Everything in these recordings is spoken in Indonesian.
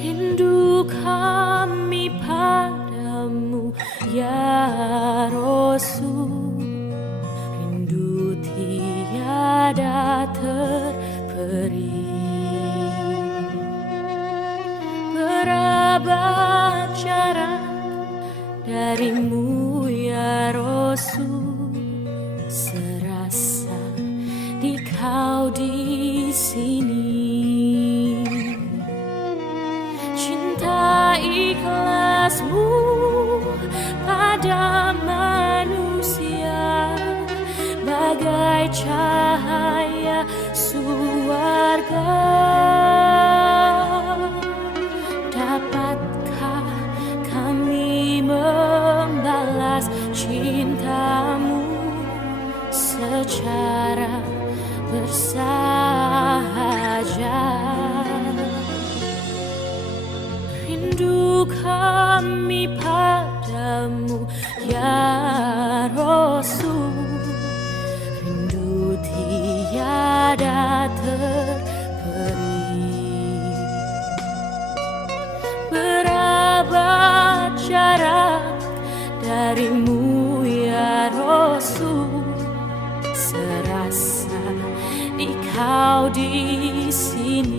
Rindu kami padamu ya Rasul, rindu tiada terperi. Berapa jarak darimu ya Rasul, serasa di kau di sini. Cinta ikhlasmu pada manusia bagai cahaya surga. Dapatkah kami membalas cintamu secara bersahaja? Rindu kami padamu ya Rasul, rindu tiada terperi. Berapa jarak darimu ya Rasul, serasa di kau di sini.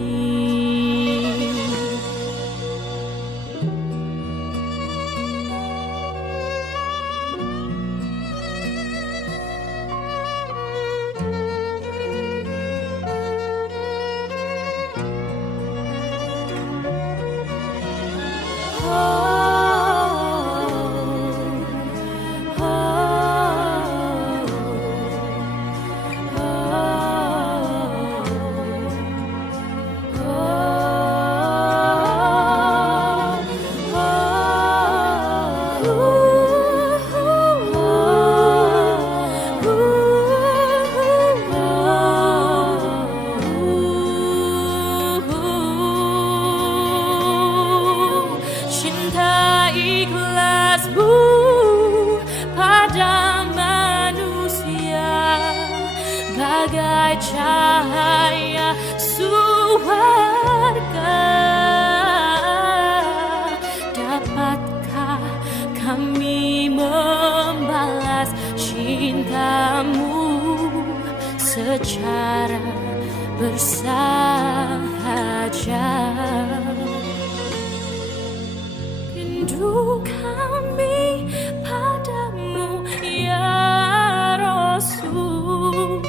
Bagai cahaya surga, dapatkah kami membalas cintamu secara bersahaja? Rindu kami padamu ya Rasul,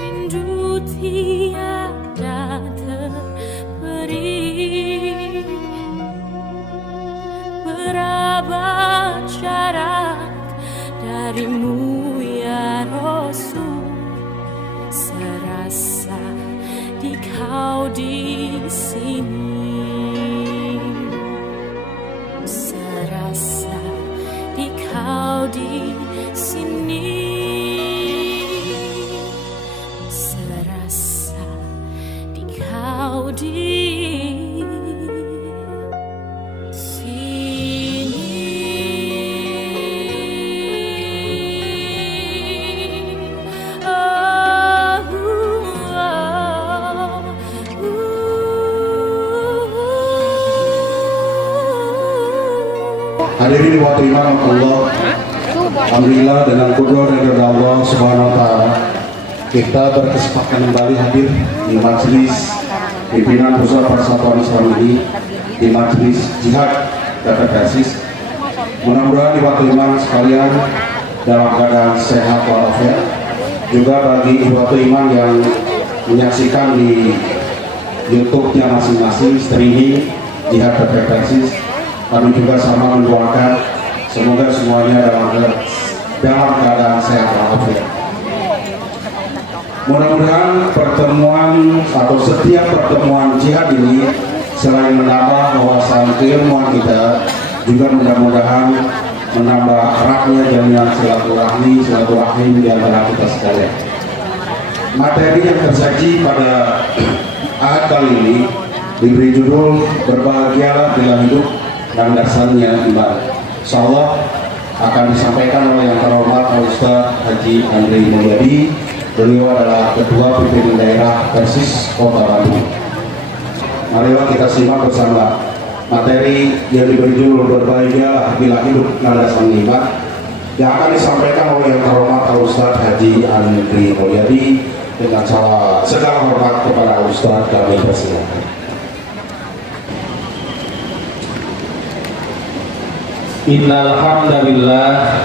rindu tiada terperi. Berapa jarak darimu ya Rasul, serasa di kau di sini, serasa di kau di sini. Kau di sini. Hadirin wa terima Allah. Alhamdulillah dengan qudrat dari Allah Subhanahu wa taala kita berkesempatan kembali hadir di majelis pimpinan Pusat Persatuan Islam ini, di majelis jihad Dapat Basis. Mudah-mudahan ikhwatul iman sekalian dalam keadaan sehat walafiat. Juga bagi ikhwatul iman yang menyaksikan di YouTube-nya masing-masing streaming jihad Dapat Basis, kami juga sama mendoakan semoga semuanya dalam keadaan sehat walafiat. Mudah-mudahan pertemuan atau setiap pertemuan jihad ini selain menambah wawasan keilmuan kita, juga mudah-mudahan menambah eratnya jalinan silaturahim di antara kita sekalian. Materi yang tersaji pada ahad kali ini diberi judul Berbahagialah Bila Hidup dan Dasarnya Iman. Insyaallah akan disampaikan oleh yang terhormat Ustaz Haji Andri Mulyadi. Beliau adalah Ketua Pimpinan Daerah Persis Kota Bandung. Marilah kita simak bersama materi yang diberi judul Berbahagia Bila Hidup Landas Mengimat yang akan disampaikan oleh yang terhormat Ustaz Haji Andri Mulyadi. Dengan segala hormat kepada Ustaz kami persilakan. Innal hamdalillah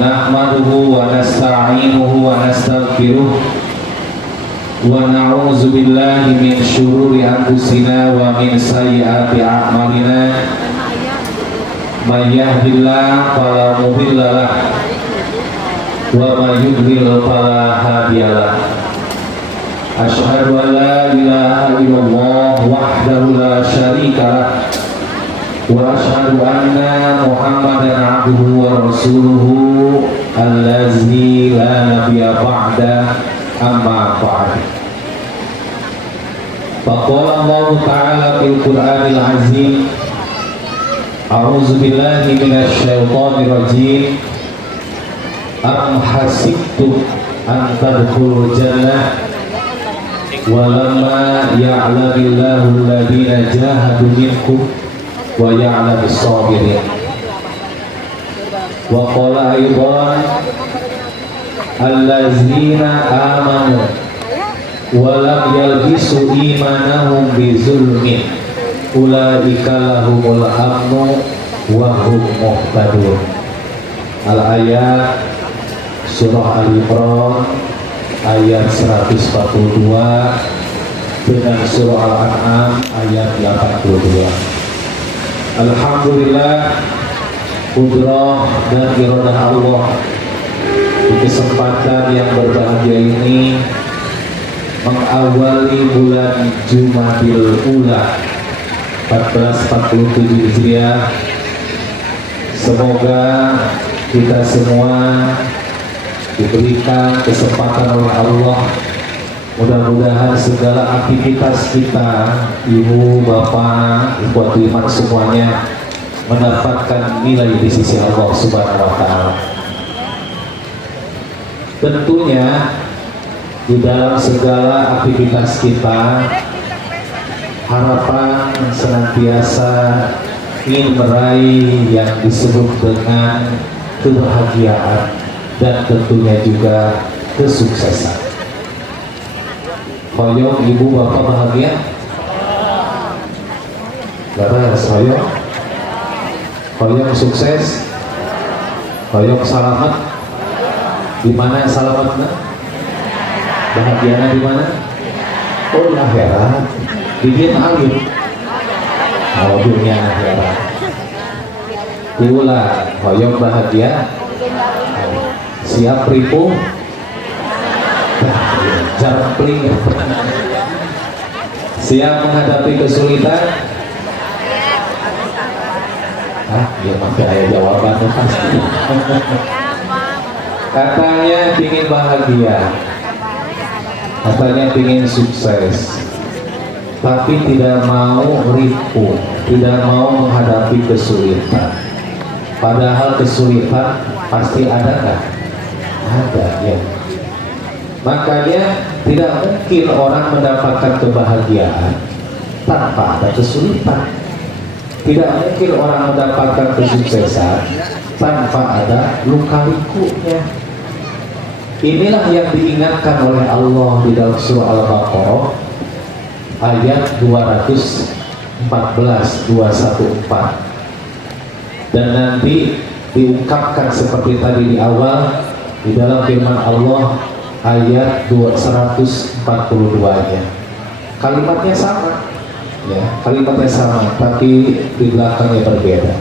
nahmaduhu wa nasta'inuhu wa nastaghfiruh wa na'udzu billahi min syururi anfusina wa min sayyiati a'malina may yahdihillahu fala mudhillalah wa may yudlil fala hadiyalah. Asyhadu an la ilaha illallah wahdahu la syarikalah wa asyhadu anna Muhammadan abduhu wa rasuluhu allazi la nabiyya ba'da amma ba'd. Faqala Allah ta'ala fil Qur'anil azim a'udzu billahi minasy syaithanir rajim am hasibtum an tadkhulul jannah walamma ya'lamillahu alladhina jahadu minkum wa ya'lamus sabirin. Wa qala aidan allazina amanu wa lam yalbisu imanahum bizulmin ulaika lahumul amnu wa hum muhtadun. Al-ayat Surah Al-Imran ayat 142 dengan Surah Al-An'am ayat 82. Alhamdulillah, kudrah dan iradah Allah di kesempatan yang berbahagia ini mengawali bulan Jumadil Ula 1447 Hijriah. Semoga kita semua diberikan kesempatan oleh Allah, mudah-mudahan segala aktivitas kita, ibu, bapak, ikhwati iman semuanya mendapatkan nilai di sisi Allah Subhanahu wa Ta'ala. Tentunya di dalam segala aktivitas kita, harapan senantiasa ingin meraih yang disebut dengan kebahagiaan dan tentunya juga kesuksesan. Hoyong ibu bapak bahagia? Baras hoyong? Hoyong sukses? Hoyong selamat? Di mana selamatnya? Bahagianya di mana? Oh, di akhirat. Bikin alim. Oh, dunia akhirat. Itulah hoyong bahagia. Siap ribu jarpling. Siap menghadapi kesulitan. Ya makin ada jawaban pasti. Katanya ingin bahagia, katanya ingin sukses, tapi tidak mau ripuh, tidak mau menghadapi kesulitan. Padahal kesulitan pasti ada kan? Ada ya. Makanya tidak mungkin orang mendapatkan kebahagiaan tanpa ada kesulitan. Tidak mungkin orang mendapatkan kesuksesan tanpa ada luka-likunya. Inilah yang diingatkan oleh Allah di dalam surah Al-Baqarah ayat 214 214. Dan nanti diungkapkan seperti tadi di awal di dalam firman Allah ayat 142-nya. Kalimatnya sama, ya, kalimatnya sama, tapi di belakangnya berbeda.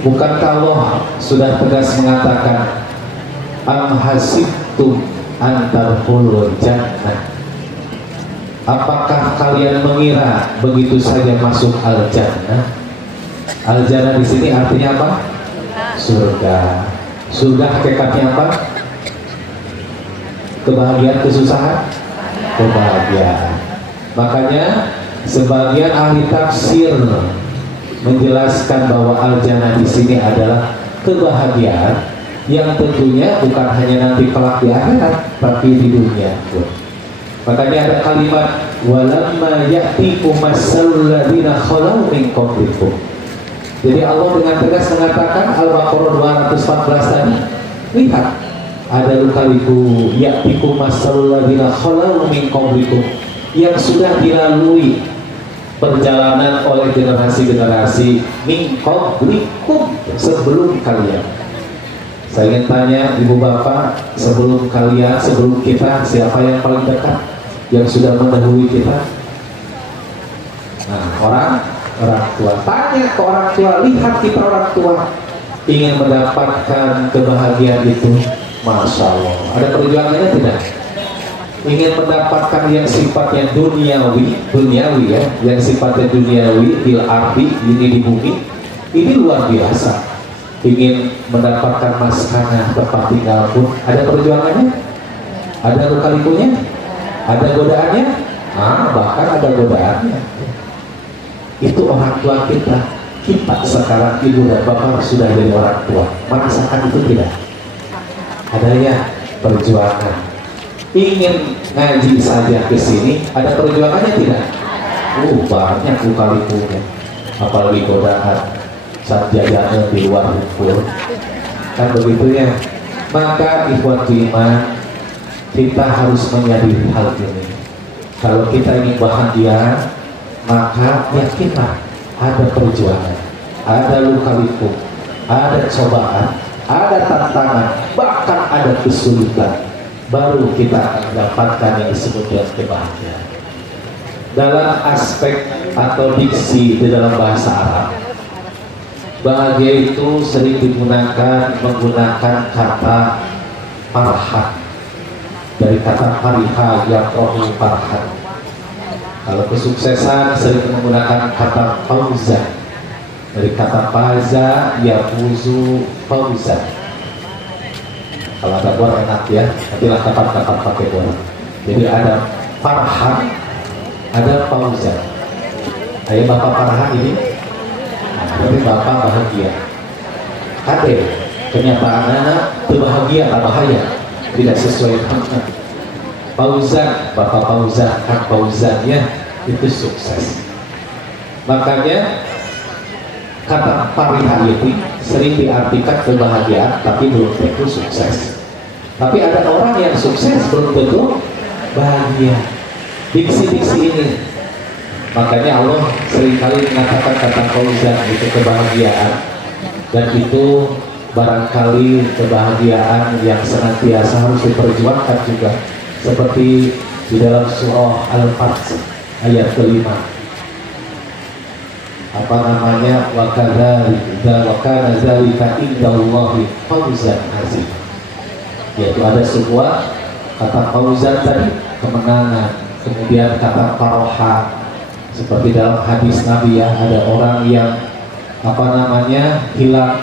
Bukankah Allah sudah tegas mengatakan am hasibtum an tadkhulul jannah? Apakah kalian mengira begitu saja masuk al-jannah? Al-jannah di sini artinya apa? Surga. Surga hakikatnya apa? Kebahagiaan, kesusahan? Kebahagiaan. Makanya sebagian ahli tafsir menjelaskan bahwa al-jannah di sini adalah kebahagiaan yang tentunya bukan hanya nanti kelak di akhirat, tapi di dunia. Makanya ada kalimat walamma ya'tikum masalul ladzina khalau min qablikum. Jadi Allah dengan tegas mengatakan Al-Baqarah 214 tadi, lihat ada lukaliku ya'tikum masalul ladzina khalau min qablikum, yang sudah dilalui perjalanan oleh generasi-generasi min qablikum, sebelum kalian. Saya ingin tanya ibu bapak, sebelum kalian, sebelum kita, siapa yang paling dekat yang sudah mendahului kita? Nah, orang tua. Tanya ke orang tua, lihat kita orang tua ingin mendapatkan kebahagiaan itu, masya Allah. Ada perjuangannya tidak? Ingin mendapatkan yang sifatnya duniawi ya, yang sifatnya duniawi bil ardi, ini di bumi, ini luar biasa. Ingin mendapatkan maskana tempat tinggal pun ada perjuangannya, ada luka-likunya, ada godaannya, bahkan ada godaannya. Itu orang tua kita. Kita sekarang ibu dan bapak sudah jadi orang tua, merasakan itu tidak? Ada ya perjuangan. Ingin ngaji saja ke sini, ada perjuangannya tidak? Banyak luka-likunya, apalagi godaan saat jajanan di luar hukum, kan begitu ya. Maka ikhwati iman, kita harus menyadari hal ini. Kalau kita ingin bahagia, maka yakinlah ada perjuangan, ada luka-liku, ada cobaan, ada tantangan, bahkan ada kesulitan, baru kita akan mendapatkan yang disebut dengan kebahagiaan. Dalam aspek atau diksi di dalam bahasa Arab, bahagia itu sering menggunakan kata farhat, dari kata fariha yang rohu farhat. Kalau kesuksesan sering menggunakan kata fauzan, dari kata faza yafuzu fauzan. Kalau ada buat enak ya, nantilah kapan-kapan pakai buat. Jadi ada farhat, ada fauzan. Ayo bapak farhat ini, tapi bapak bahagia. Kade kenyataannya bahagia tak bahaya, tidak sesuai dengan Fauzan, bapak Fauzan, kan Fauzannya itu sukses. Makanya kata fariha itu sering diartikan kebahagiaan, tapi belum tentu sukses. Tapi ada orang yang sukses belum tentu bahagia. Diksi-diksi ini, makanya Allah seringkali mengatakan kata fauzan itu kebahagiaan, dan itu barangkali kebahagiaan yang senantiasa harus diperjuangkan juga, seperti di dalam surah Al-Fath ayat kelima, apa namanya, wa kana dzalika indallahi fauzan azim, yaitu ada sebuah kata fauzan tadi kemenangan, kemudian kata faroha, seperti dalam hadis Nabi ya, ada orang yang apa namanya hilang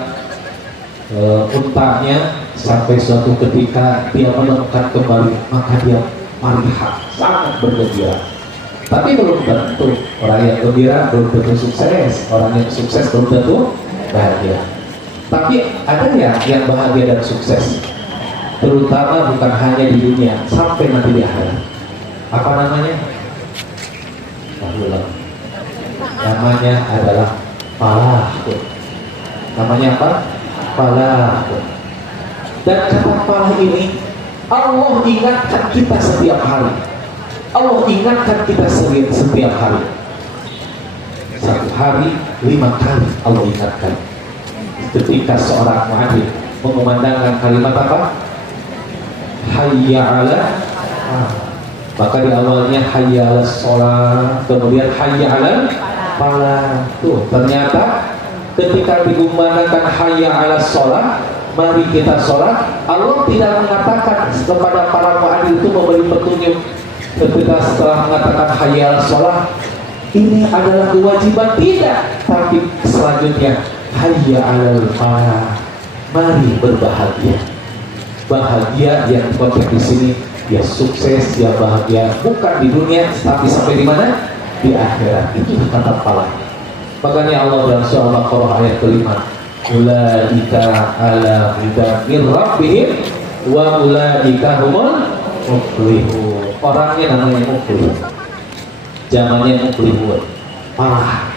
untanya, sampai suatu ketika dia menemukan kembali, maka dia marihah, sangat bergembira. Tapi belum tentu orang yang gembira belum tentu sukses, orang yang sukses belum tentu bahagia. Tapi ada ya yang bahagia dan sukses, terutama bukan hanya di dunia, sampai nanti di akhirat. Apa namanya? Namanya adalah falah. Namanya apa? Falah. Dan kata falah ini Allah ingatkan kita setiap hari. Allah ingatkan kita setiap hari. Satu hari 5 kali Allah ingatkan. Ketika seorang muadzin mengumandangkan kalimat apa? Hayya 'ala, maka di awalnya hayya 'ala sholat, kemudian hayya 'ala falah. Tuh, ternyata ketika dikumandangkan hayya 'ala sholat, mari kita sholat, Allah tidak mengatakan kepada para muadzin itu memberi petunjuk. Ketika setelah mengatakan hayya 'ala sholat, ini adalah kewajiban, tidak, tapi selanjutnya hayya 'ala falah, mari berbahagia. Bahagia yang konteks di sini ya sukses, ya bahagia, bukan di dunia tapi sampai di mana? Di akhirat. Itu kata falah. Makanya Allah dalam surah Al-Baqarah ayat kelima, ulaika ala hudan min rabbihim wa ulaika humul muflihun. Orangnya namanya muflih. zamannya Hollywood parah.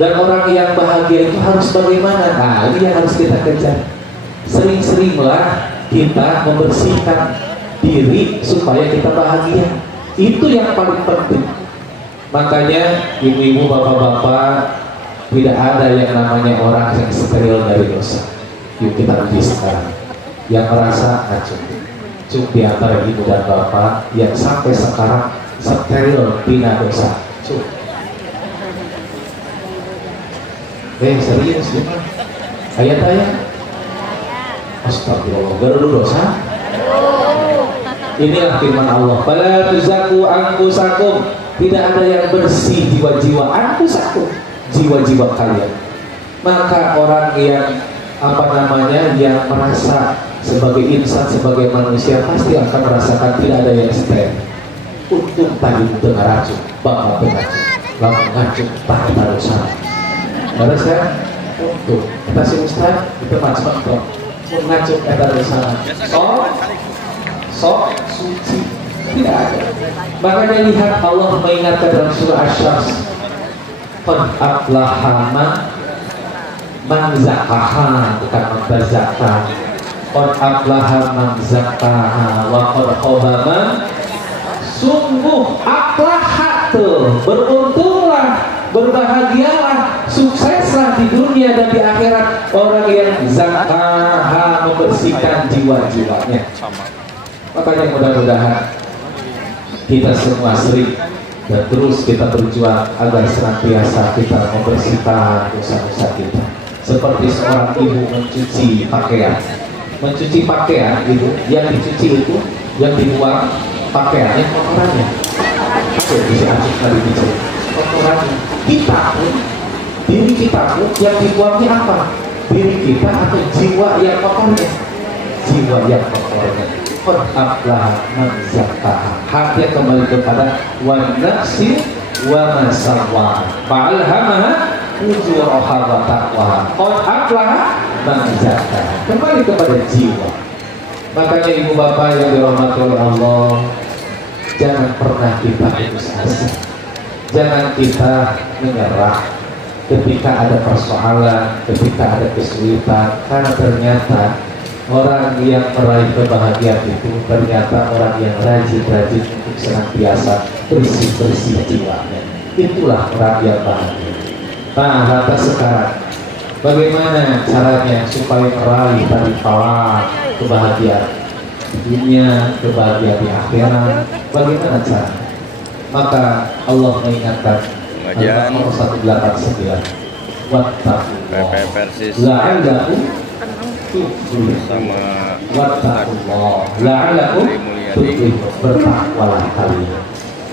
Dan orang yang bahagia itu harus bagaimana? Nah, ini yang harus kita kejar. Sering-seringlah kita membersihkan diri supaya kita bahagia. Itu yang paling penting. Makanya ibu-ibu, bapak-bapak, tidak ada yang namanya orang yang steril dari dosa. Yuk kita uji sekarang. Yang merasa acung di antara ibu dan bapak yang sampai sekarang steril tina dosa. Cuk. Serius ya? Ayat-ayat. Astagfirullah. Garudu dosa. Inilah firman Allah. Fala tuzaku anfusakum. Tidak ada yang bersih jiwa-jiwa anfusakum, jiwa-jiwa kalian. Maka orang yang yang merasa sebagai insan, sebagai manusia pasti akan merasakan tidak ada yang steril. Untung tadi dengar racun, bapak beracun, bapak ngacun, tak taruh sana. Terus kan, untung kita si Ustaz itu macam-macam mengacun taruh sana. Sok suci tidak ada. Makanya lihat Allah mengingatkan dalam surah Asy-Syams, qad aflaha man zakkaha, bukan man tazakka. Qad aflaha man zakkaha wa qad khaba man, sungguh aflaha tuh, beruntunglah, berbahagialah, sukseslah di dunia dan di akhirat orang yang zakkaha, membersihkan jiwa-jiwanya. Makanya mudah-mudahan kita semua sering dan terus kita berjuang agar senantiasa kita membersihkan dosa-dosa kita. Seperti seorang ibu mencuci pakaian. Mencuci pakaian itu, yang dicuci itu, yang dibuang pakaiannya, kotorannya. Itu bisa acik kali dicuci. Kotorannya. Kita pun, diri kita pun yang dibuangnya apa? Diri kita atau jiwa yang kotornya? Jiwa yang kotornya. Aflah man zakkaha, haknya kembali kepada wan nafsi wa ma sawwaha fa'alhamaha fujuraha wa taqwaha. Aflah man zakkaha, kembali kepada jiwa. Makanya ibu bapak yang dirahmati oleh Allah, jangan pernah kita putus asa, jangan kita menyerah ketika ada persoalan, ketika ada kesulitan, karena ternyata orang yang meraih kebahagiaan itu ternyata orang yang rajin-rajin untuk senantiasa bersih-bersih jiwanya. Itulah orang yang bahagia. Nah, lantas sekarang bagaimana caranya supaya meraih tadi pahala kebahagiaan di dunia, kebahagiaan di akhirat? Bagaimana caranya? Maka Allah mengingatkan Al-Baqarah 189, wattaqullah la'allakum sama wattaqullah la'allakum tuflihun, bertakwalah kalian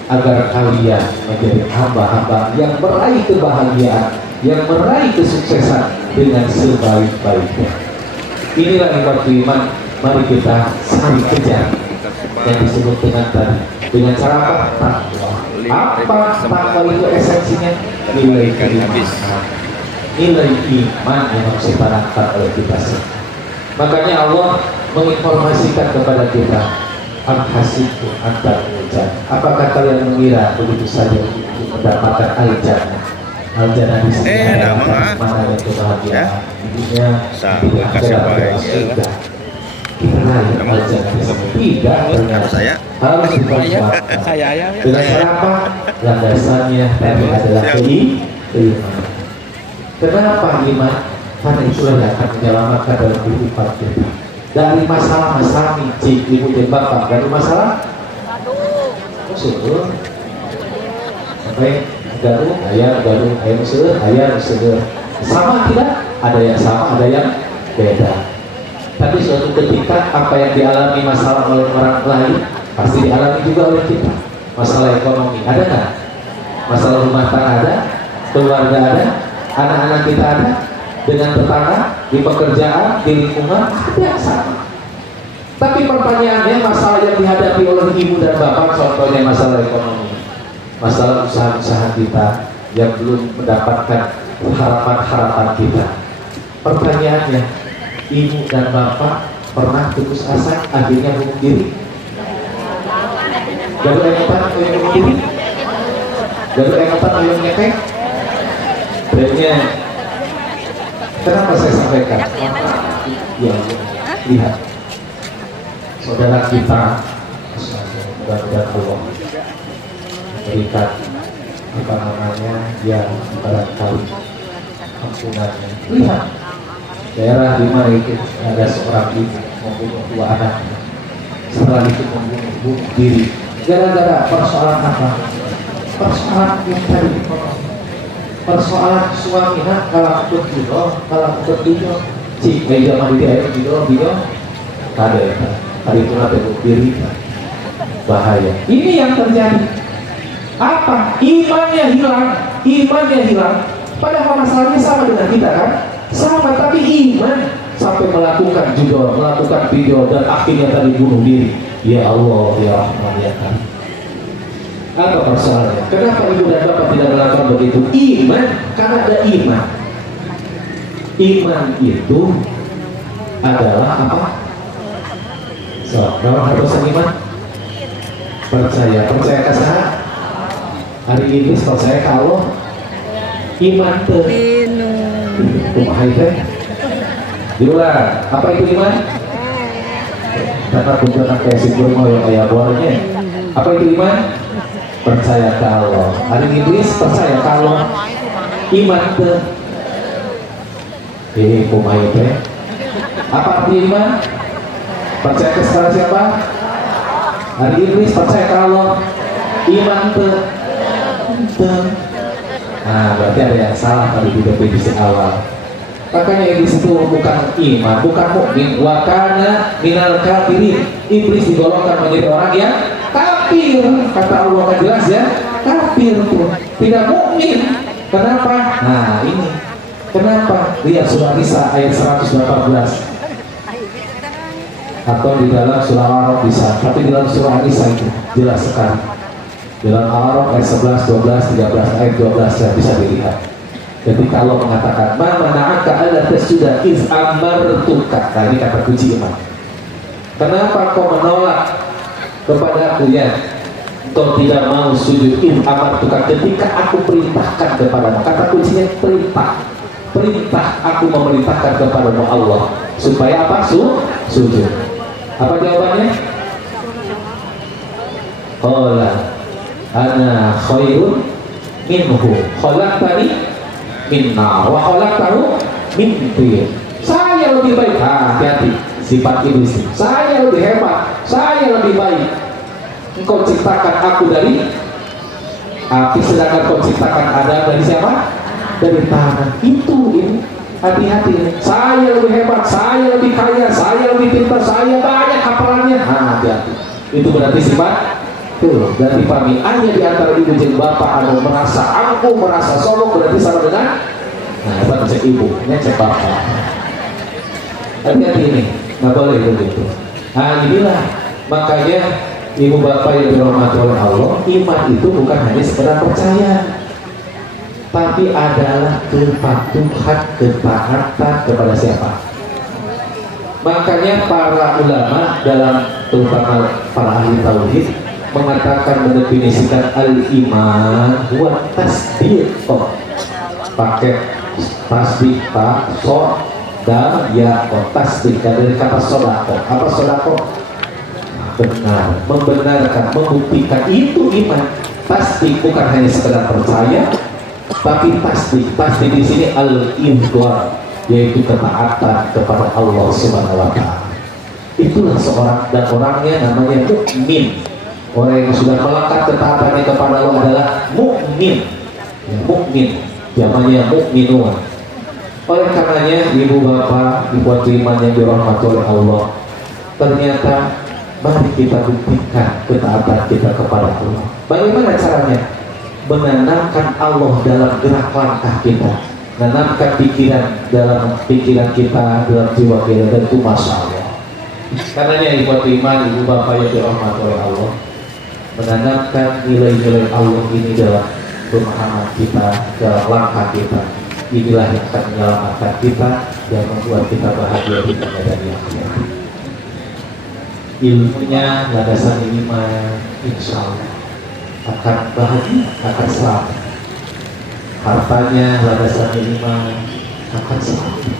agar kalian menjadi hamba-hamba yang meraih kebahagiaan, yang meraih kesuksesan dengan sebaik-baiknya. Inilah ibadah iman. Mari kita saling kejar yang disebut dengan tadi, dengan cara apa? Takwa. Apa takwa itu esensinya? Nilai keimanan, nilai iman yang harus ditanamkan oleh kita semua. Makanya Allah menginformasikan kepada kita, al-hasibtu anta al-jannah. Apakah kalian mengira begitu saja untuk mendapatkan al-jannah? Al-jannah di sini mana yang kebahagiaan dunia, di akhirat surga. Kita naik al-jannah di sini. Tidak, ternyata harus diperjuangkan. Dengan cara apa? Landasannya tadi adalah keimanan. Kenapa iman? Karena itulah yang akan menyelamatkan dalam kehidupan kita dari masalah-masalah cik ibu dan bapak. Dari masalah musuh sampai gaduh ayam musuh sama tidak? Ada yang sama, ada yang beda. Tapi suatu ketika apa yang dialami masalah oleh orang lain pasti dialami juga oleh kita. Masalah ekonomi ada nggak? Masalah rumah tangga ada, keluarga ada, anak-anak kita ada, dengan tetangga, di pekerjaan, di lingkungan, ada yang sama. Tapi pertanyaannya, masalah yang dihadapi oleh ibu dan bapak, contohnya masalah ekonomi, masalah usaha-usaha kita yang belum mendapatkan harapan-harapan kita. Pertanyaannya, ibu dan bapak pernah putus asa akhirnya bunuh diri? Dari bunuh diri? Gaduh emotan ayam ngepek. Baiknya, kenapa saya sampaikan? Ya, lihat saudara kita, mudah-mudahan Allah berikan apa namanya yang barangkali ampunannya. Lihat daerah di mana itu ada seorang ibu membunuh dua anak, setelah itu membunuh diri. Gara-gara persoalan apa? Persoalan yang tadi, persoalan suaminya kalau berjudo, si meja mandi di air video ada ya, hari itu nanti bunuh diri, bahaya. Ini yang terjadi. Apa? Imannya hilang. Padahal masalahnya sama dengan kita kan? Sama, tapi iman sampai melakukan judo, melakukan video dan akhirnya tadi bunuh diri. Ya Allah, ya Rahman, ya Karim. Apa persoalannya? Kenapa ibu dan bapak tidak melakukan begitu? Iman, karena ada iman. Iman itu adalah apa? Kalau harus iman, percaya ke sana. Hari ini percaya kalau iman diulang. Apa itu iman? Karena kunjungan kayak si Burma yang kayak buahnya. Apa itu iman? Percaya kalau. Hari iblis percaya kalau iman pemain apa arti iman? Percaya ke siapa? Hari iblis percaya kalau iman nah berarti ada yang salah tadi di definisi awal. Makanya iblis itu bukan iman, bukan mukmin. Wakana minal kafirin. Iblis digolongkan menjadi orang yang kafir. Kata Allah kan jelas ya, kafir tuh tidak mukmin. Kenapa? Nah ini kenapa? Lihat surah Nisa ayat 118 atau di dalam surah Al-Araf bisa, tapi di dalam surah Nisa itu jelas sekali. Dalam Al-Araf ayat 11, 12, 13, ayat 12 ya bisa dilihat. Jadi kalau mengatakan ma mana'aka alla tasjuda iz amartuka. Nah ini kata kunci iman. Kenapa kau menolak kepada aku ya? Kau tidak mau sujud iz amartuka ketika aku perintahkan kepadamu. Kata kuncinya perintah. Perintah aku memerintahkan kepadamu Allah supaya apa? Sujud. Apa jawabannya? Qala ana khairun minhu khalaqtani min nar wa khalaqtahu min tin. Saya lebih baik. Hati-hati sifat iblis. Saya lebih hebat, saya lebih baik. Engkau ciptakan aku dari api, sedangkan kau ciptakan Adam dari siapa? Dari tanah. Itu ini. Hati-hati. Saya lebih hebat, saya lebih kaya, saya lebih pintar, saya banyak hafalannya. Hati-hati. Itu berarti sifat. Tuh, dan dipahami hanya di antara ibu dan bapak aku merasa sombong berarti sama dengan hebat cek ibu, cek bapak. Hati-hati ini, nggak boleh begitu. Nah inilah makanya ibu bapak yang dirahmati oleh Allah, iman itu bukan hanya sekedar percaya, tapi adalah kepatuhan, ketaatan kepada siapa. Makanya para ulama dalam terutama para ahli tauhid mengatakan mendefinisikan al-iman wa tasdiq, pakai tasdiq dan ya tasdiq dari kata sodako. Apa sodako? Benar, membenarkan, membuktikan, itu iman. Tasdiq bukan hanya sekedar percaya, tapi tasdiq di sini al-inqiyad, yaitu ketaatan kepada Allah Subhanahu wa Ta'ala. Itulah seorang, dan orangnya namanya mukmin. Orang yang sudah melekat ketaatannya kepada Allah adalah mukmin. Mukmin, namanya mukminun. Oleh karenanya ibu bapak, ibu iman yang dirahmati oleh Allah, ternyata mari kita buktikan ketaatan kita kepada Allah. Bagaimana caranya? Menanamkan Allah dalam gerak langkah kita, menanamkan pikiran dalam pikiran kita, dalam jiwa kita, dan itu masya Allah. Karenanya ibu iman, ibu bapak yang dirahmati oleh Allah, menanamkan nilai-nilai Allah ini dalam pemahaman kita, dalam langkah kita. Inilah yang akan menyelamatkan kita, yang membuat kita bahagia di dunia dan di akhirat. Ilmunya landasan iman, insya Allah. akan bahagia, akan selamat. Hartanya landasannya iman, akan selamat.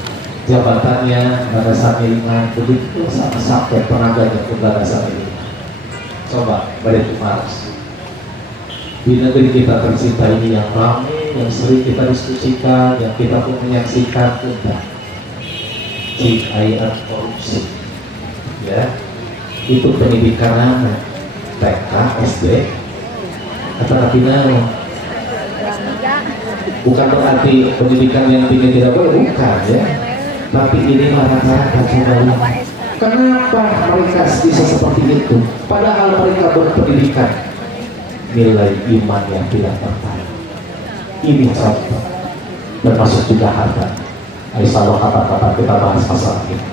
Jabatannya landasannya iman, begitu sampai tenaganya pun landasannya iman. Coba balik ke Mars. Di negeri kita tercinta ini yang ramai, yang sering kita diskusikan, yang kita pun menyaksikan tentang cairan korupsi, ya, itu pendidikan anak TK, SD, atau nabi-nabi. Bukan berarti pendidikan yang tinggi tidak boleh, bukan, ya. Tapi ini rata-rata coba. Kenapa mereka bisa seperti itu? Padahal mereka berpendidikan nilai iman yang tidak tertara. Ini contoh, termasuk juga harta. Insya Allah kapan-kapan kita bahas masalah ini.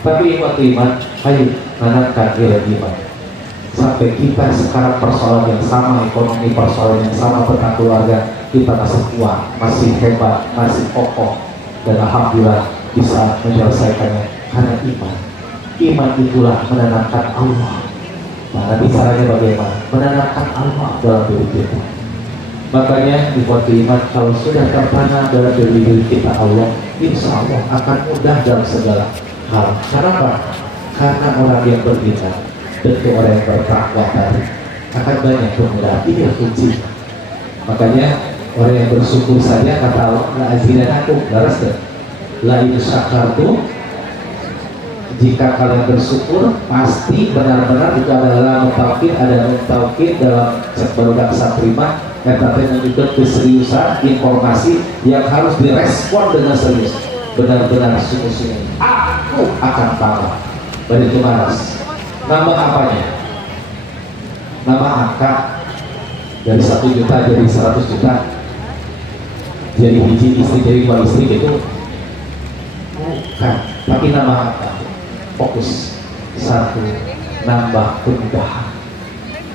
Tapi iman, ayo menanamkan nilai iman. Sampai kita sekarang persoalan yang sama, ekonomi persoalan yang sama tentang keluarga, kita masih kuat, masih hebat, masih kokoh, dan alhamdulillah bisa menyelesaikannya karena iman. Iman itulah menanamkan Allah. Nah, nanti caranya bagaimana? Menanamkan Allah dalam diri kita. Makanya dibuat iman, kalau sudah tertanam dalam diri kita Allah, insya Allah akan mudah dalam segala hal. Kenapa? Karena orang yang beriman, tentu orang yang bertakwa tadi akan banyak kemudahan. Ini yang kunci. Makanya orang yang bersyukur saja kata Allah, la azidannakum, laras deh. La in syakartum, jika kalian bersyukur pasti benar-benar itu adalah mutaukid, ada mutaukid dalam barudak satrima yang menunjukkan keseriusan informasi yang harus direspon dengan serius, benar-benar sungguh-sungguh. Aku akan tambah dari Tumaras. Nama apanya? Nama angka dari 1 juta jadi 100 juta, jadi hiji istri jadi 2 istri gitu, bukan. Tapi nama angka fokus, satu, nambah kemudahan.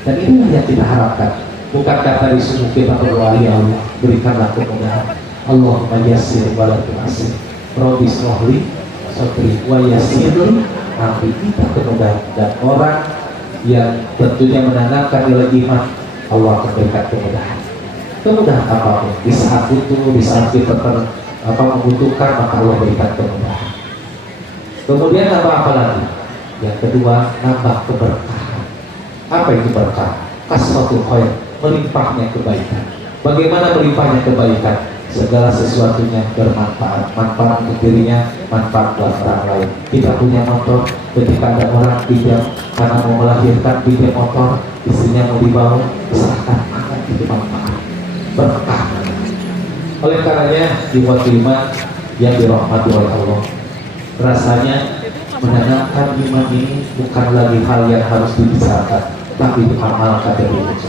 Dan ini yang kita harapkan. Bukan kata disuruh kita berdoa, ya Allah berikanlah kemudahan. Allahumma yassir wa la tu'assir, Rabbi shrahli sadri wa yassirli amri. Kita kemudahan. Dan orang yang tentunya menanamkan nilai iman, Allah akan berikan kemudahan. Kemudahan apapun, di saat butuh, di saat kita membutuhkan, maka Allah berikan kemudahan. Kemudian apa lagi? Yang kedua, nambah keberkahan. Apa itu berkah? Kasratul khair, melimpahnya kebaikan. Bagaimana melimpahnya kebaikan? Segala sesuatunya bermanfaat, manfaat untuk dirinya, manfaat buat orang lain. Kita punya motor, ketika ada orang pinjam karena mau melahirkan, pinjam motor, istrinya mau dibawa, silahkan, akan itu manfaat, berkah. Oleh karenanya dibuat iman yang dirahmati oleh Allah. Rasanya menanamkan iman ini bukan lagi hal yang harus dibicarakan, tapi diamalkan dari itu.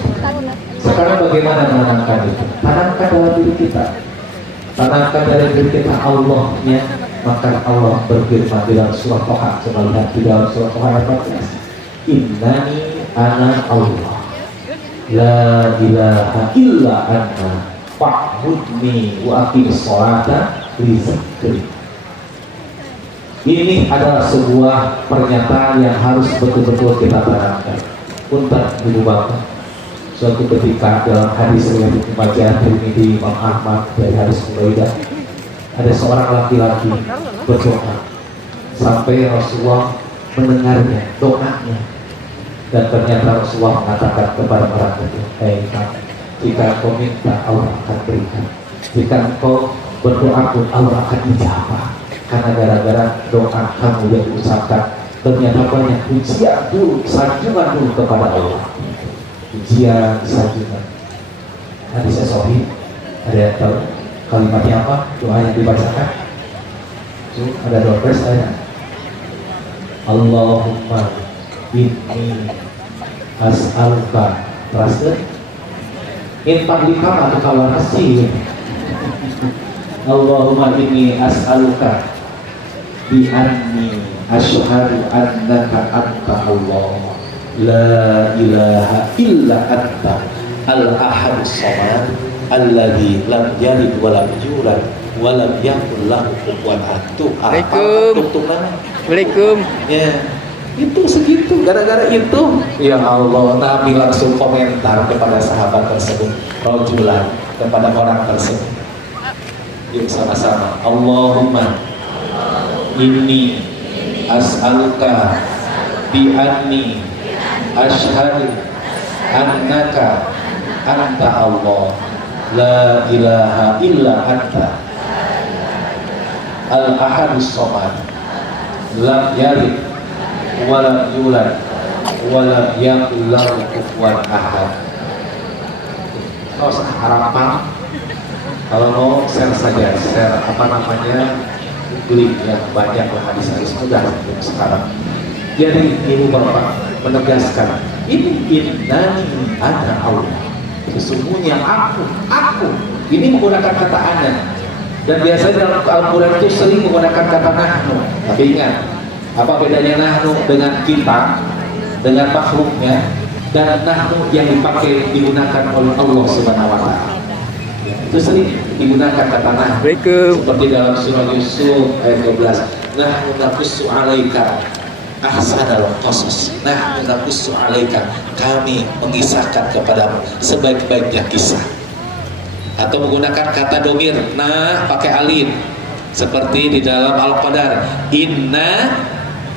Sekarang bagaimana menanamkan itu? Tanamkan dalam diri kita. Tanamkan dalam diri kita Allahnya. Maka Allah berfirman di dalam surah Toha. Coba lihat di dalam surah Toha ayat 14. Innani ana Allah, la ilaha illa anna fa'budni wa aqimis sholata li dzikri. Ini adalah sebuah pernyataan yang harus betul-betul kita tanamkan. Punten Ibu Bapak, suatu ketika dalam hadis riwayat pembacaan Tirmidzi, Imam Ahmad dari hadis Buraidah, ada seorang laki-laki berdoa sampai Rasulullah mendengarnya doanya, dan ternyata Rasulullah mengatakan kepada orang itu, jika kau minta Allah akan berikan, jika kau berdoa pun Allah akan dijawab. Karena gara-gara doa kamu yang diucapkan, ternyata banyak pujian dulu, sanjungan dulu kepada Allah. Pujian, sanjungan. Hadisnya sahih. Ada yang tahu kalimatnya apa? Doa yang dibacakan? Ada doa saya. Allahumma inni as'aluka, terasa? Intablikam atau kalau nasi? Allahumma inni as'aluka bi anni asyhadu annaka anta Allah, la ilaha illa anta al-ahadus samad alladzi lam yalid wa lam yulad wa lam yakul lahu kufuwan ahad. Assalamualaikum. Ya. Itu segitu, gara-gara itu ya Allah, Nabi langsung komentar kepada sahabat tersebut, rojulan, kepada orang tersebut. Yuk sama-sama, Allahumma inni as'aluka bi'anni ashhadu annaka anta Allah la ilaha illa anta al-ahadus samad lam yalid walam yulad walam yakul lahu kufuwan ahad. Kau harapan kalau mau share saja, share apa namanya, googling ya, banyak lah hadis-hadis mudah sekarang. Jadi ibu bapak menegaskan ini innani ana Allah, sesungguhnya aku ini menggunakan kata ana, dan biasanya dalam Al-Quran itu sering menggunakan kata nahnu. Tapi ingat, apa bedanya nahnu dengan kita, dengan makhluknya, dan nahnu yang dipakai digunakan oleh Allah Subhanahu wa Ta'ala. Itu sering digunakan kata nahnu. Seperti dalam surah Yusuf ayat 12, nahnu naqussu 'alaika ahsanal qasas. Nahnu naqussu 'alaika, kami mengisahkan kepadamu sebaik-baiknya kisah. Atau menggunakan kata domir, nah pakai alif, seperti di dalam Al-Qadar, inna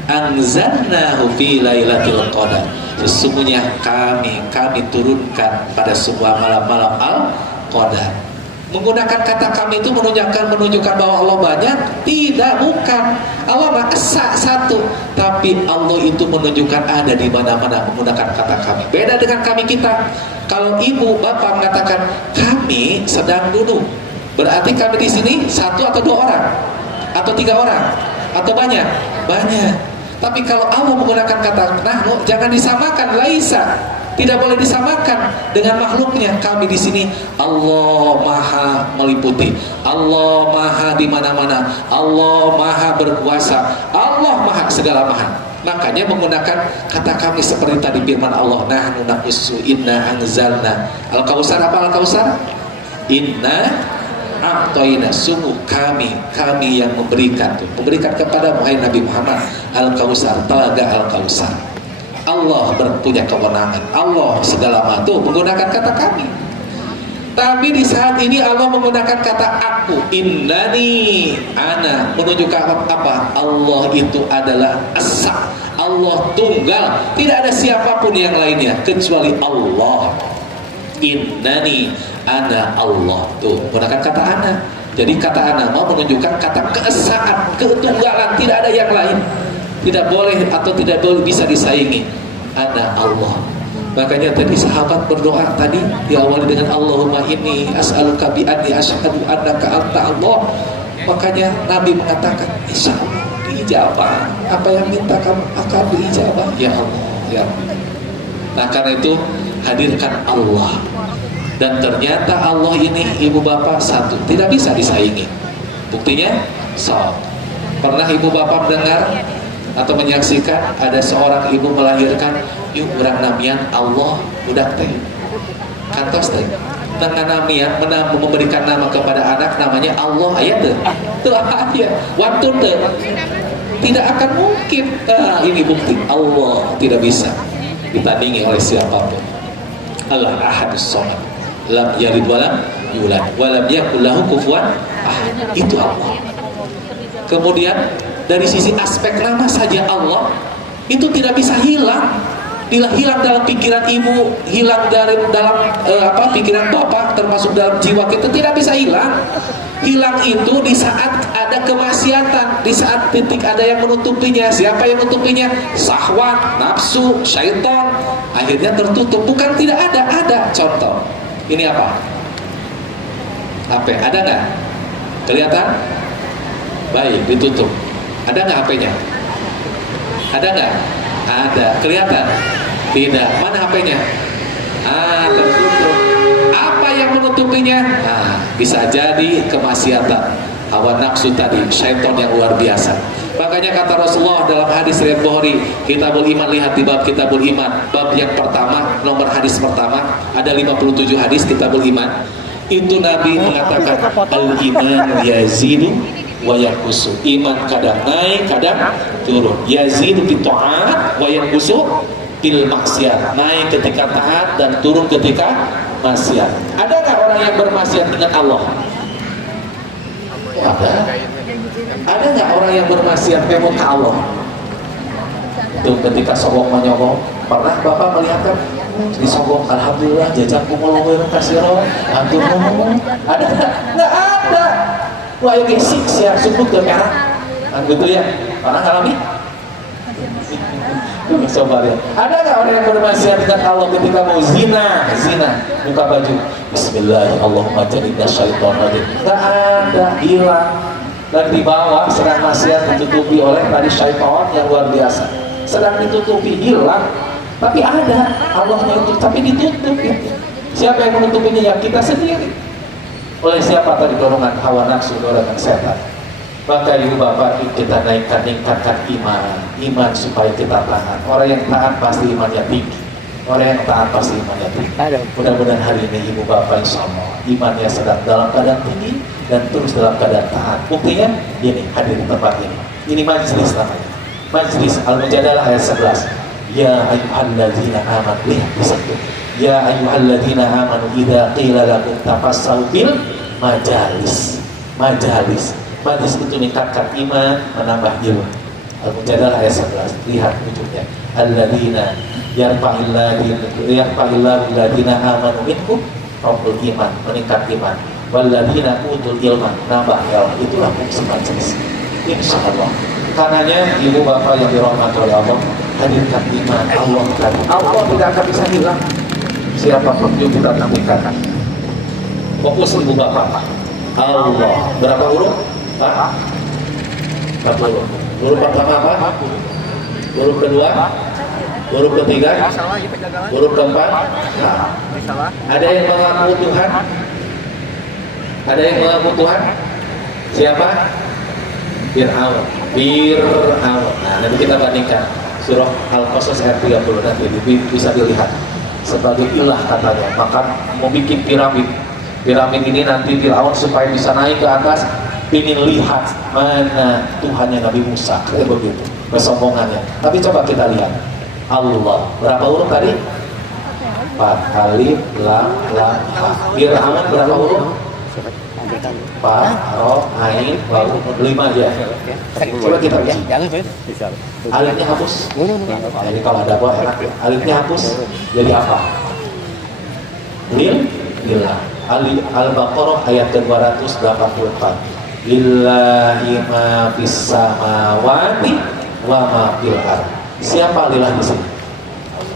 anzalnahu fi lailatul qadar, sesungguhnya kami turunkan pada sebuah malam-malam Al-Qadar. Menggunakan kata kami itu menunjukkan bahwa Allah banyak? Tidak, bukan. Allah Maha Esa satu, tapi Allah itu menunjukkan ada di mana-mana menggunakan kata kami. Beda dengan kami kita. Kalau ibu bapak mengatakan kami sedang duduk, berarti kami di sini satu atau dua orang, atau tiga orang, atau banyak. Tapi kalau Allah menggunakan kata nahnu, jangan disamakan, laisa. Tidak boleh disamakan dengan makhluknya. Kami di sini Allah Maha meliputi, Allah Maha di mana-mana, Allah Maha berkuasa, Allah Maha segala maha. Makanya menggunakan kata kami seperti tadi firman Allah, nahnu naqussu inna anzalna Al-Kautsar. Apa Al-Kautsar? Inna a'tayna, sungguh kami yang memberikan kepada Nabi Muhammad Al-Kautsar, telaga Al-Kautsar. Allah punya kewenangan, Allah segala macam menggunakan kata kami. Tapi di saat ini Allah menggunakan kata aku, innani ana, menunjukkan apa? Allah itu adalah esa, Allah tunggal, tidak ada siapapun yang lainnya kecuali Allah. Innani ana Allah, tuh menggunakan kata ana. Jadi kata ana mau menunjukkan kata keesaan, ketunggalan, tidak ada yang lain. Tidak boleh atau tidak boleh bisa disaingi. Ada Allah. Makanya tadi sahabat berdoa tadi diawali dengan Allahumma inni as'aluka bi anni asyhadu annaka anta Allah. Makanya Nabi mengatakan insya Allah diijabah. Apa yang minta kamu akan diijabah ya Allah ya. Nah karena itu hadirkan Allah. Dan ternyata Allah ini ibu bapak satu, tidak bisa disaingi. Buktinya pernah ibu bapak mendengar atau menyaksikan ada seorang ibu melahirkan, yuk urang namian Allah budak teh kantos teh dengan namian memberikan nama kepada anak namanya Allah, ayat tuh ayat waktu tuh tidak akan mungkin. Ini bukti Allah tidak bisa ditandingi oleh siapapun. Allah ahadus samad, lam yalid walam yulad walam yakul lahu kufuwan ahad. Itu Allah. Kemudian dari sisi aspek nama saja Allah itu tidak bisa hilang. Bila hilang dalam pikiran ibu, hilang dalam pikiran bapak, termasuk dalam jiwa kita, tidak bisa hilang. Hilang itu di saat ada kemaksiatan, di saat titik ada yang menutupinya. Siapa yang menutupinya? Syahwat, nafsu, syaitan. Akhirnya tertutup. Bukan tidak ada. Contoh, ini apa? HP, ada nggak? Kelihatan? Baik, ditutup. Ada nggak HP-nya? Ada nggak? Ada. Kelihatan? Tidak. Mana HP-nya? Tertutup. Apa yang menutupinya? Bisa jadi kemaksiatan, hawa nafsu tadi, syaitan yang luar biasa. Makanya kata Rasulullah dalam hadis riwayat Bukhari, Kitabul Iman, lihat di bab Kitabul Iman, bab yang pertama, nomor hadis pertama, ada 57 hadis Kitabul Iman. Itu Nabi mengatakan al-iman yazidu wa yanqusu. Iman kadang naik, kadang turun. Yazidu fit ta'at wa yanqusu fil maksiat. Naik ketika taat dan turun ketika maksiat. Adakah orang yang bermaksiat dengan Allah? Ada. Ada nggak orang yang bermaksiat memang ke Allah? Itu ketika sogok menyogok. Pernah Bapak melihat kan? Disogok, alhamdulillah jazakum Allahu khairan. Antum ngomong, ada nggak? Nggak ada. Wah, ini siksa sebut ke merah. Gitu ya. Pernah ngalami? Coba lihat. Ada nggak orang yang bermaksiat dengan Allah ketika mau zina, buka baju, Bismillahirrahmanirrahim, jadinya syaitan rajim. Nggak ada, hilang. Dan di bawah sedang maksiat ditutupi oleh tadi syaitan yang luar biasa. Sedang ditutupi, hilang. Tapi ada, Allahnya itu, tapi ditutup. Siapa yang menutupinya? Ya kita sendiri. Oleh siapa tadi? Dorongan hawa nafsu, dorongan setan. Maka ibu bapak kita tingkatkan iman supaya kita taat. Orang yang taat pasti imannya tinggi. Orang yang taat pasti imannya tinggi. Mudah-mudahan hari ini ibu bapak insya Allah imannya sedang dalam keadaan tinggi dan terus dalam keadaan taat. Buktinya ini hadir di tempat ini. Ini majlis namanya. Majlis Al-Mujadalah ayat 11. Ya ayyuhalladzina amanu, lihat di situ. Ya ayyuhalladzina amanu idza qila lakum tafassahu fil majalis. Majlis itu meningkatkan iman, menambah ilmu. Al-Mujadalah ayat 11. Lihat ujungnya. Alladzina yarfa'illahu alladzina amanu minkum, rabbul iman, meningkat iman. Walladzina utul ilman, nambah ilmu. Itulah fungsi majlis. Insyaallah. Karenanya ibu bapak yang dirahmati oleh Allah, hadirkan iman Allah tadi. Allah tidak akan bisa hilang. Siapapun yang kita tingkatkan. Fokus ibu bapak. Allah. Berapa huruf? Hah? Berapa huruf? Huruf pertama apa? Huruf kedua? Huruf ketiga? Huruf keempat? Nah. Ada yang mengaku Tuhan? Ada yang mengaku Tuhan? Siapa? Fir'aun. Nah, nanti kita bandingkan surah Al-Qasas ayat 30 nanti bisa dilihat sebagai ilah katanya. Maka mau bikin piramid ini nanti Fir'aun supaya bisa naik ke atas, ingin lihat mana Tuhannya Nabi Musa, kayak begitu kesombongannya. Tapi coba kita lihat Allah. Berapa huruf tadi? 4 alif lam ha. Fir'aun berapa huruf? Fa, ro, ain, waw, 5 aja. Coba kita uji. Alifnya hapus. Jadi kalau ada buah enak. Alifnya hapus. Jadi apa? Lillah. Al-Baqarah ayat ke-284. Lillahi ma fis samawati wa ma fil ardh. Siapa lillah di sini?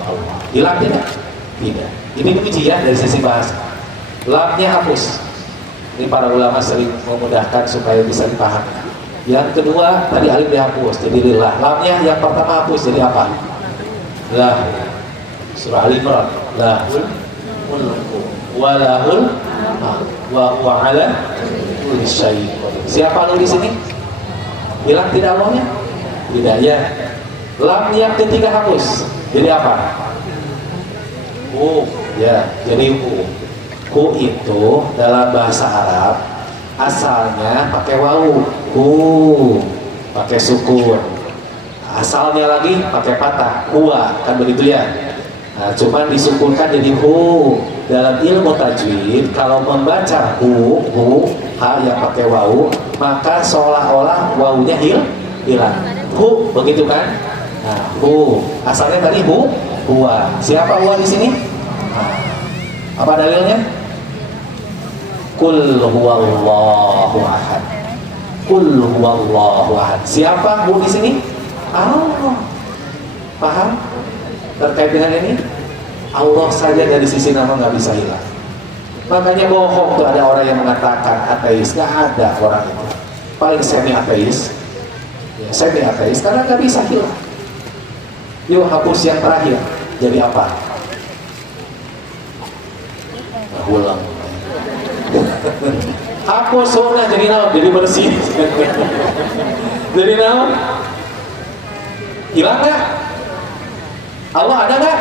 Allah. Lillah tidak? Tidak. Ini diuji ya dari sisi bahasa. Lamnya hapus. Ini para ulama sering memudahkan supaya bisa dipahami. Yang kedua tadi alif dihapus jadi lillah. Lamnya yang pertama hapus jadi apa? Lah. Surah Al-Imran. Lahul mulku wa lahul wa huwa ala kulli syai'in qadir. Siapa lu di sini? Hilang tidak Allahnya? Tidak ya. Lam yang ketiga hapus. Jadi apa? Ya, jadi ku itu dalam bahasa Arab asalnya pakai wawu, pakai sukun. Asalnya lagi pakai patah, huwa, kan begitu ya. Nah, cuman disukunkan jadi hu. Dalam ilmu tajwid, kalau membaca ha yang pakai wawu, maka seolah-olah wawunya hilang. Hu, begitu kan? Nah, hu. Asalnya tadi huwa. Siapa huwa di sini? Nah, apa dalilnya? Qul huwallahu ahad. Qul huwallahu ahad. Siapa hu di sini? Allah. Paham? Terkait dengan ini, Allah saja dari sisi nama nggak bisa hilang. Makanya bohong tuh ada orang yang mengatakan ateis. Nggak ada orang itu. Paling semi ateis, semi ateis karena nggak bisa hilang. Yuk hapus yang terakhir. Jadi apa? Ulang. Hapus sunnah jadi naon? Jadi bersih. Jadi naon? Hilang nggak? Allah ada nggak?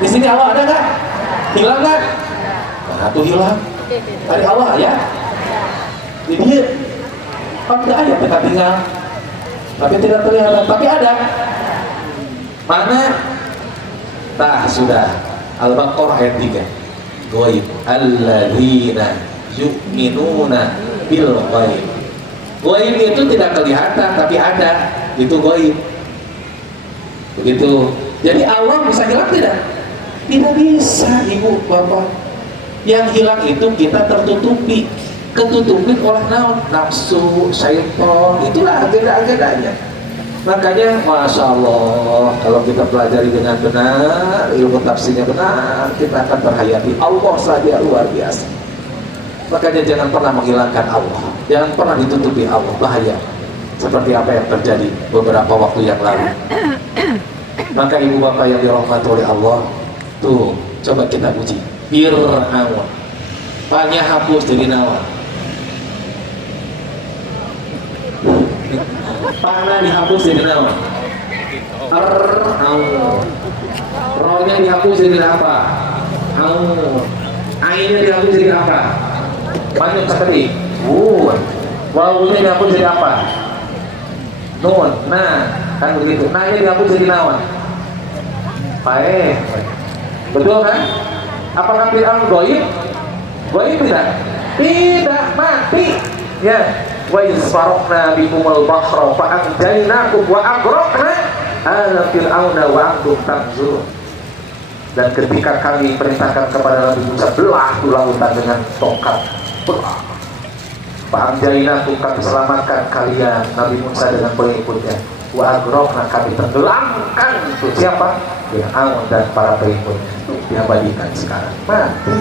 Di sini Allah ada nggak? Hilang nggak? Nah, tuh hilang. Tadi Allah ya? Jadi Ada ayat dekat tinggal, tapi tidak terlihat, tapi ada. Mana? Nah, sudah. Al-Baqarah ayat 3. Ghaib. Alladzina yu'minuna bil ghaib. Ghaib itu tidak kelihatan, tapi ada. Itu ghaib. Begitu. Jadi Allah bisa hilang tidak? Tidak bisa, Ibu, Bapak. Yang hilang itu kita tertutupi. Ketutupin oleh naon? Nafsu, syaitan. Itulah agenda-agendanya. Makanya Masya Allah, kalau kita pelajari dengan benar, ilmu tafsirnya benar, kita akan terhayati Allah saja luar biasa. Makanya jangan pernah menghilangkan Allah, jangan pernah ditutupi Allah, bahaya. Seperti apa yang terjadi beberapa waktu yang lalu. Maka ibu bapak yang dirahmati oleh Allah, tuh coba kita uji. Fir'aun, banyak hapus jadi nawa. Pana dihapus jadi nawa. Rohnya dihapus jadi apa? Ainnya dihapus jadi apa? Banyak sekali. Wawunya dihapus jadi apa? Nun. Nah, kan begitu. Nanya dihapus jadi nawa. Baik. Betul kan? Apakah Fir'aun goib? Goib tidak? Tidak, mati. Ya. Wa isfarokna bikumul bahra fa'anjainakum wa agrokna ala fir'auna wa antum tanzurun. Dan ketika kami perintahkan kepada Nabi Musa, belah lautan dengan tongkat, belah. Fa'anjainakum, kami selamatkan kalian, Nabi Musa dengan pengikutnya. Wa agrokna, kami tenggelamkan. Itu siapa? Fir'aun dan para pengikutnya. Itu diabadikan sekarang. Mati.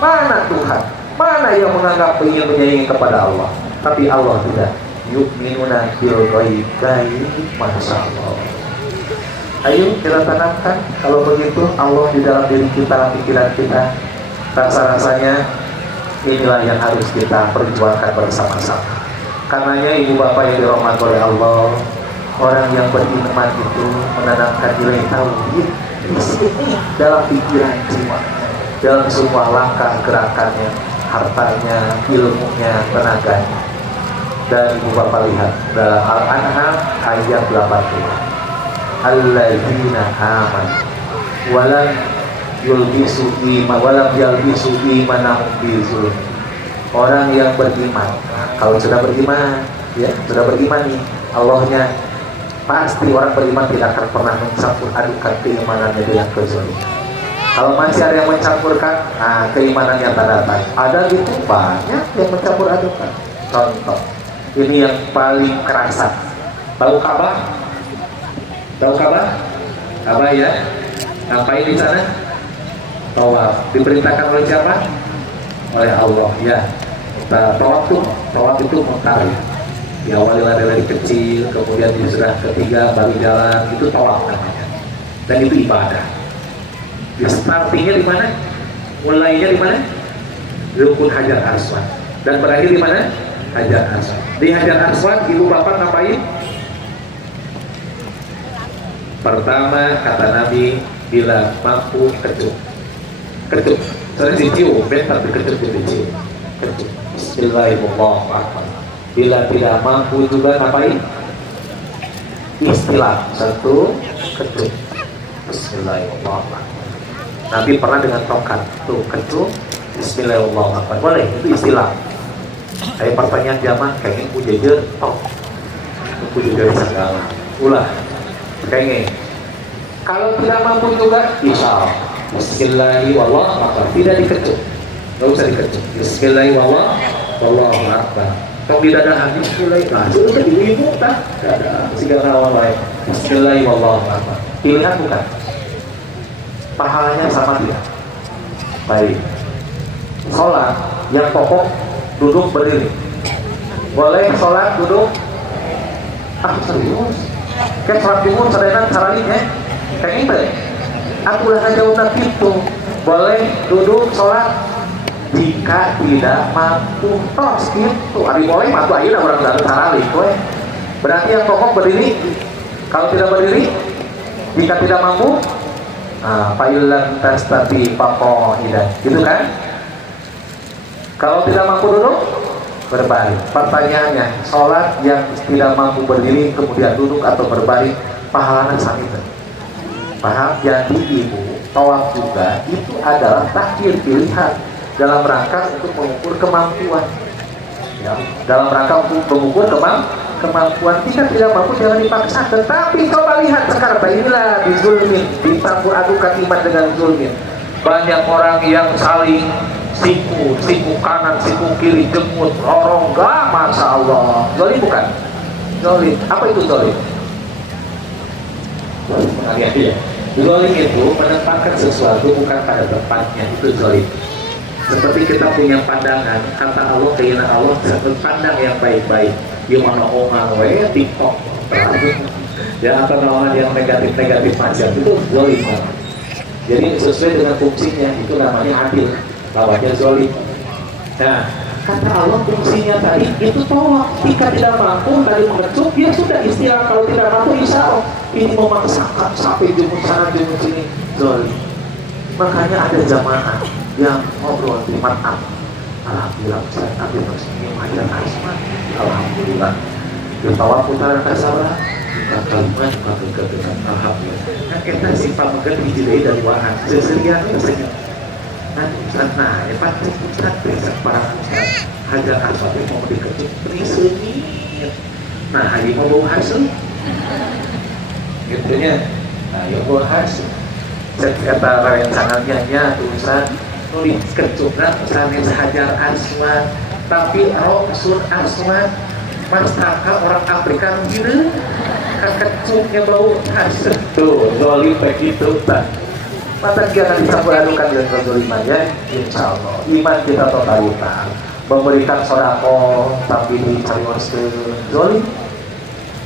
Mana Tuhan? Mana yang menganggap ingin menyayangi kepada Allah? Tapi Allah tidak. Yu'minuna bil ghaib. Masya Allah. Ayo kita tanamkan. Kalau begitu Allah di dalam diri kita, pikiran kita, rasa-rasanya inilah yang harus kita perjuangkan bersama-sama. Karenanya ibu bapak yang dirahmati oleh Allah, orang yang beriman itu menanamkan nilai tauhid dalam pikiran jiwa, dalam semua langkah gerakannya, hartanya, ilmunya, tenaganya. Dan ibu bapak lihat dalam Al-An'am ayat 80, alladzina amanu walam yulbisu imanahum bizulm. Orang yang beriman, kalau sudah beriman, ya sudah beriman nih, Allahnya pasti orang beriman tidak akan pernah mencampur adukan keimanannya dengan kezaliman. Kalau masih ada yang mencampurkan, keimanannya tanda tanya. Ada gitu banyak yang mencampur adukan. Contoh, ini yang paling kerasa. Tahu Ka'bah? Tahu Ka'bah? Ka'bah ya? Ngapain di sana? Tawaf. Diperintahkan oleh siapa? Oleh Allah ya. Tawaf itu mengkar ya. Diawali lari-lari kecil, kemudian sudah ketiga baru jalan, itu tawaf namanya. Dan itu ibadah. Di startingnya di mana? Mulainya di mana? Rukun Hajar Aswad. Dan berakhir di mana? Hajar Aswad. Di Hajar Aswad ibu bapak ngapain? Pertama kata Nabi, bila mampu kecup. Sering dicium, bentar dikecup dicium. Kecup. Bismillahirrahmanirrahim. Bila tidak mampu juga ngapain? Istilah satu kecup. Bismillahirrahmanirrahim. Nabi pernah dengan tongkat tuh kecup. Bismillahirrahmanirrahim. Boleh, itu istilah. Kayak pertanyaan zaman kayaknya ku jajar, ku jajar segala. Ulah, kayaknya. Kalau tidak mampu juga, isyarat. Bismillahirrahmanirrahim. Tidak dikecup, nggak usah dikecup. Bismillahirrahmanirrahim. Kalau tidak ada hadis mulai, sudah ibu tak ada segala lawan lain. Bismillahirrahmanirrahim. Pilihan bukan. Pahalanya sama tidak. Baik. Sholat yang pokok duduk berdiri. Boleh sholat duduk? Serius? Kayak sholat timur serenan saraling ya? Kayak itu ya? Aku udah jauh itu. Boleh duduk sholat jika tidak mampu. Tos gitu. Ari boleh mampu aja orang dari saraling. Berarti yang pokok berdiri. Kalau tidak berdiri, jika tidak mampu, failan tastati faqa'idan. Gitu kan? Kalau tidak mampu duduk, berbaring. Pertanyaannya, sholat yang tidak mampu berdiri kemudian duduk atau berbaring, pahalanya sakit. Paham? Jadi ibu tawaf juga itu adalah takdir pilihan dalam rangka untuk mengukur kemampuan. Ya, dalam rangka untuk mengukur kemampuan. Jika tidak mampu jangan dipaksa. Tetapi coba lihat sekarang, inilah dizulmin, dicampur adukan iman dengan zulmin. Banyak orang yang saling siku kanan, siku kiri, jemput, rongga, masya Allah. Zolim bukan? Zolim. Apa itu zolim? Zolim itu menempatkan sesuatu bukan pada tempatnya, itu zolim. Seperti kita punya pandangan, kata Allah, keinginan Allah, pandang yang baik-baik. Gimana orang TikTok, ya atau orang yang negatif macam itu zolim. Jadi sesuai dengan fungsinya, itu namanya adil, lawannya zolim. Nah, kata Allah fungsinya tadi itu tolak. Jika tidak mampu tadi mengecup, ya sudah istirahat. Kalau tidak mampu, insya Allah ini memaksakan sampai jemput sana jemput sini, zolim. Makanya ada jamaah yang ngobrol di maaf. Alhamdulillah Ustaz, tapi terus ini wajar asman. Alhamdulillah. Bertawaf putaran kasabah. Kalimat juga kegagalan. Alhamdulillah. Nah kita sifat mungkin dijilai dari wahan. Seserian kesenya. Nah Ustaz, nah pasti Ustaz besok para Ustaz. Hajar aswad mau dikecup perisenyit. Nah hari mau bau hasil. Gitunya. Nah ya bau hasil. Kata rencangannya ya Ustaz. Nulis kecupnya sanes hajar aswad, tapi roksun aswad mastaka orang Afrika gini kecupnya bau hasil tuh zolim begitu tak mata jangan dicampur adukan dengan kezoliman ya. Insya Allah iman kita totalitas, memberikan sodako tapi dicarioskeun zolim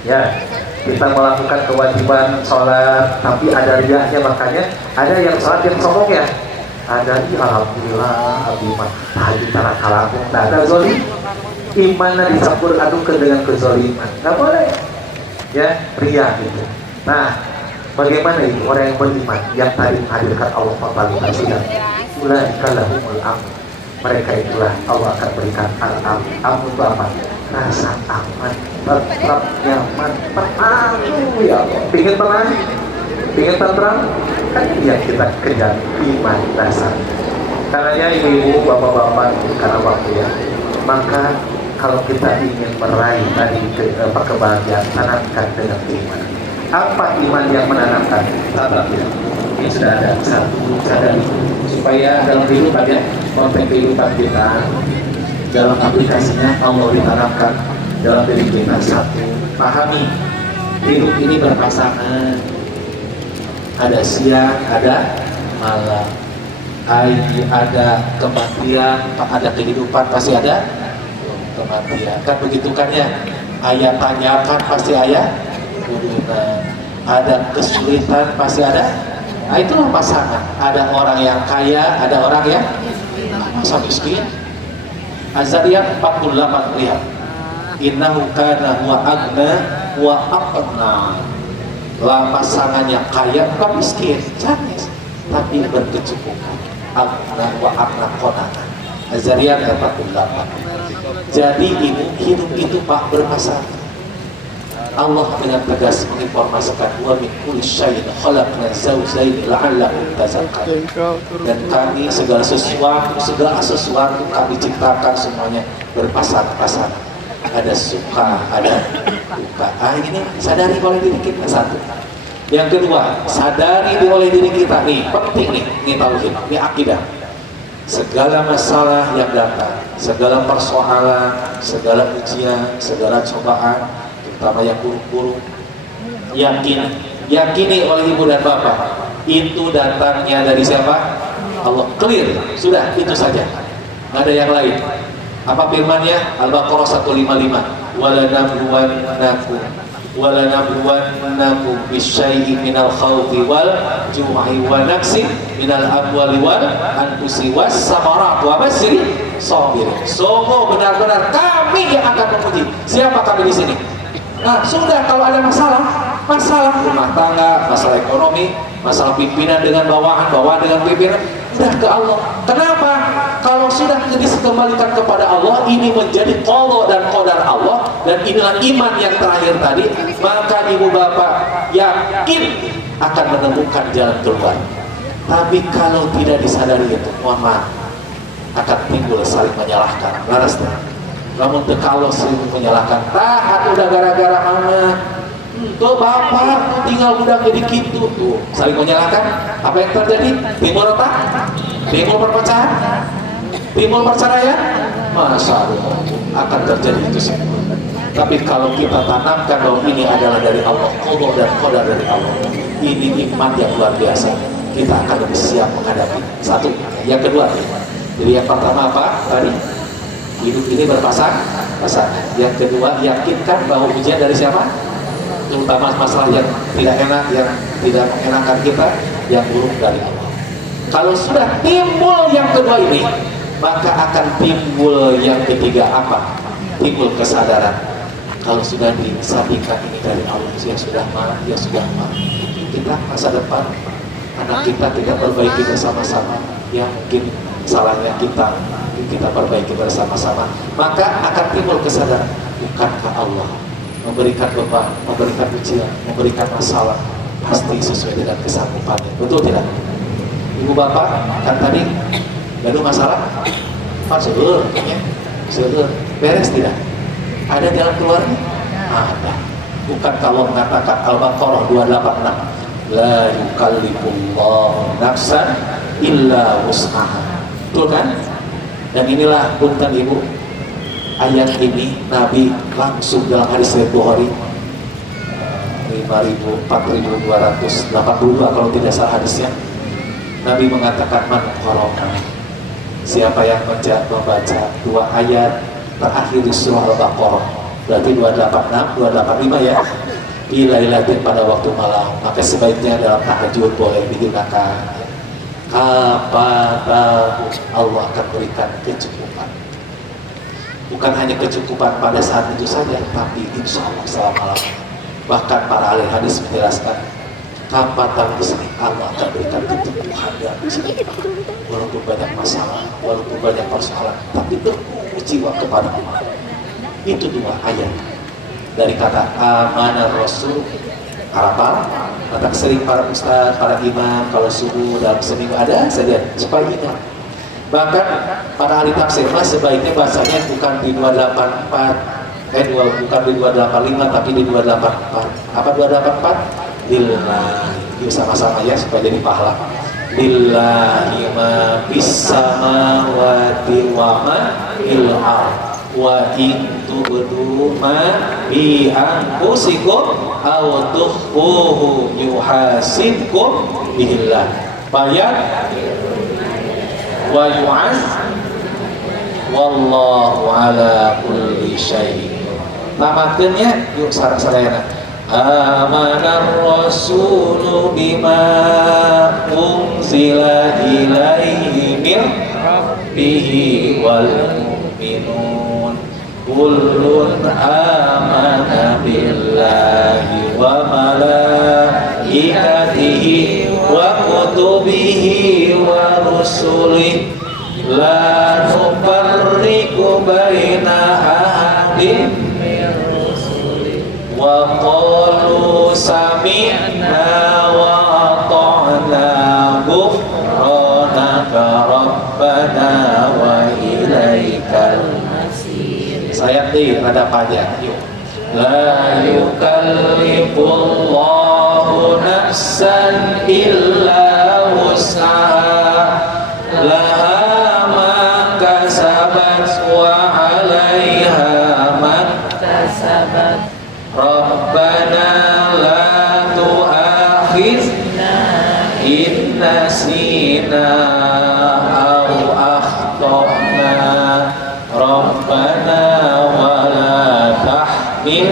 ya. Kita melakukan kewajiban sholat tapi ada riaknya, makanya ada yang sholat yang sombong ya. Ada di alhamdulillah abimah haji tanah kalakung, tidak ada zolim. Imannya dicampur adukan dengan kezoliman, nggak boleh ya, ria gitu. Nah bagaimana itu orang yang beriman yang tadi menghadirkan Allah totalitas dan ulaika lahumul amn, mereka itulah Allah akan berikan al-amn. Amn itu apa? Rasa aman, tetap nyaman, tenang ya Allah. Pingin tenang, pingin tentram, kan yang kita kejar iman dasar. Karena ya ibu-ibu, bapak-bapak, karena waktu ya, maka kalau kita ingin meraih tadi kebahagiaan, tanamkan dengan iman. Apa iman yang menanamkan? Sabar ya. Ini sudah ada satu sadar supaya dalam kehidupan ya, konteks kehidupan kita, dalam aplikasinya Allah ditanamkan dalam diri kita. Satu, pahami hidup ini berpasangan. Ada siang, ada malam. Ada kematian, ada kehidupan, pasti ada kematian. Kan begitu kan ya? Ayat tanyakan pasti ayat kudunan. Ada kesulitan pasti ada. Nah itulah pasangan. Ada orang yang kaya, ada orang yang masa miskin. Az-Zariyat 48 lihat. Innahu kana huwa agna wa aqna. Lah pasangan yang kaya bukan miskin, janis, tapi berkecukupan. Agna wa aqna qanana. Az-Zariyat 48. Jadi ibu hidup itu Pak berpasangan. Allah dengan tegas menginformasikan wa min kulli syai'in khalaqna zawjayn la'allakum tadhakkarun. Dan kami segala sesuatu kami ciptakan semuanya berpasang-pasangan. Ada suka, ada duka. Ini sadari oleh diri kita satu. Yang kedua, sadari oleh diri kita nih, penting nih, ini tauhid, ini akidah. Segala masalah yang datang, segala persoalan, segala ujian, segala cobaan, terutama yang buruk-buruk, yakini oleh ibu dan bapak, itu datangnya dari siapa? Allah. Clear, sudah itu saja, nggak ada yang lain. Apa firmannya? Al-Baqarah 155. Walanabluwannakum bisyai'in minal khawfi wal ju'i wa naqsin minal amwali wal anfusi was samarat wa basyiri sabirin. Sungguh benar-benar kami yang akan menguji. Siapa kami di sini? Nah, sudah kalau ada masalah rumah tangga, masalah ekonomi, masalah pimpinan dengan bawahan dengan pimpinan, udah ke Allah. Kenapa? Kalau kalau sudah dikembalikan kepada Allah, ini menjadi qada dan qadar Allah, dan inilah iman yang terakhir tadi, maka ibu bapak yakin akan menemukan jalan keluar. Tapi kalau tidak disadari itu, mohon maaf, akan timbul saling menyalahkan. Laras namun kalau sering menyalahkan, tahan udah gara-gara mana tuh bapak tinggal udah jadi gitu tuh, saling menyalahkan. Apa yang terjadi? Timbul retak, timbul perpecahan, timbul perceraian. Masya Allah, akan terjadi itu semua. Tapi kalau kita tanamkan bahwa ini adalah dari Allah, qada dan qadar dari Allah, ini iman yang luar biasa, kita akan lebih siap menghadapi. Satu. Yang kedua, jadi yang pertama apa tadi? Hidup ini berpasang. Yang kedua, yakinkan bahwa ujian dari siapa? Terutama masalah yang tidak enak, yang tidak mengenakan kita, yang buruk dari Allah. Kalau sudah timbul yang kedua ini, maka akan timbul yang ketiga apa? Timbul kesadaran. Kalau sudah disabitkan ini dari Allah, yang sudah marah, yang sudah marah, kita masa depan anak kita tidak perbaiki bersama-sama, ya mungkin salahnya kita perbaiki bersama-sama, maka akan timbul kesadaran, bukankah Allah memberikan beban, memberikan ujian, memberikan masalah, pasti sesuai dengan kesanggupannya. Betul tidak? Ibu bapak kan tadi gaduh masalah, Pak sudah beres tidak? Ada jalan keluarnya? Ada. Bukan kalau mengatakan Al-Baqarah 286, la yukallifullahu nafsan illa wus'aha. Betul kan? Dan inilah punten ibu, ayat ini Nabi langsung dalam hadis riwayat Bukhari 4282 kalau tidak salah hadisnya, Nabi mengatakan, man qara'ana, siapa yang membaca dua ayat terakhir di surah Al-Baqarah, berarti 286, 285 ya, di lailatin pada waktu malam, maka sebaiknya dalam tahajud boleh digunakan. Kepadamu Allah akan berikan kecukupan. Bukan hanya kecukupan pada saat itu saja, tapi insya Allah selama-lamanya. Bahkan para ahli hadis menjelaskan, kepadamu sendiri Allah akan berikan kecukupan dan jiwa. Walaupun banyak masalah, walaupun banyak persoalan, tapi teguh jiwa kepada Allah. Itu dua ayat dari kata amanah Rasul. Harapan, maka sering para ustaz, para imam kalau subuh dalam seminggu ada saja supaya ingat. Bahkan para ahli tafsir mas sebaiknya bahasanya bukan di 284, bukan di 285 tapi di 284. Apa 284? Lillahi, yuk sama-sama ya supaya jadi pahala. Lillahi ma bis samawati wa ma fil ardh wa in tubdu ma bi anfusikum aw tukhfuhu yuhasibkum billah bayat wa yu'az wallahu ala kulli syai'in. Namakeunnya yuk sareng-sarengna. Amanar rasulu bima unzila ilaihi min rabbihi wal mu'minun kullun amana billahi wa malaikatihi wa kutubihi wa rusulihi la nufarriqu baina ahadin min rusulihi wa qalu sami'na wa ata'na ghufranaka rabbana wa ilaikal masir. Saya rada panjang. Yuk. La yukallifullahu nafsan illa wus'aha laha ma kasabat wa 'alaiha ma kasabat rabbana la tu'akhizna in nasina aw akhtana rabbana wa la tahmil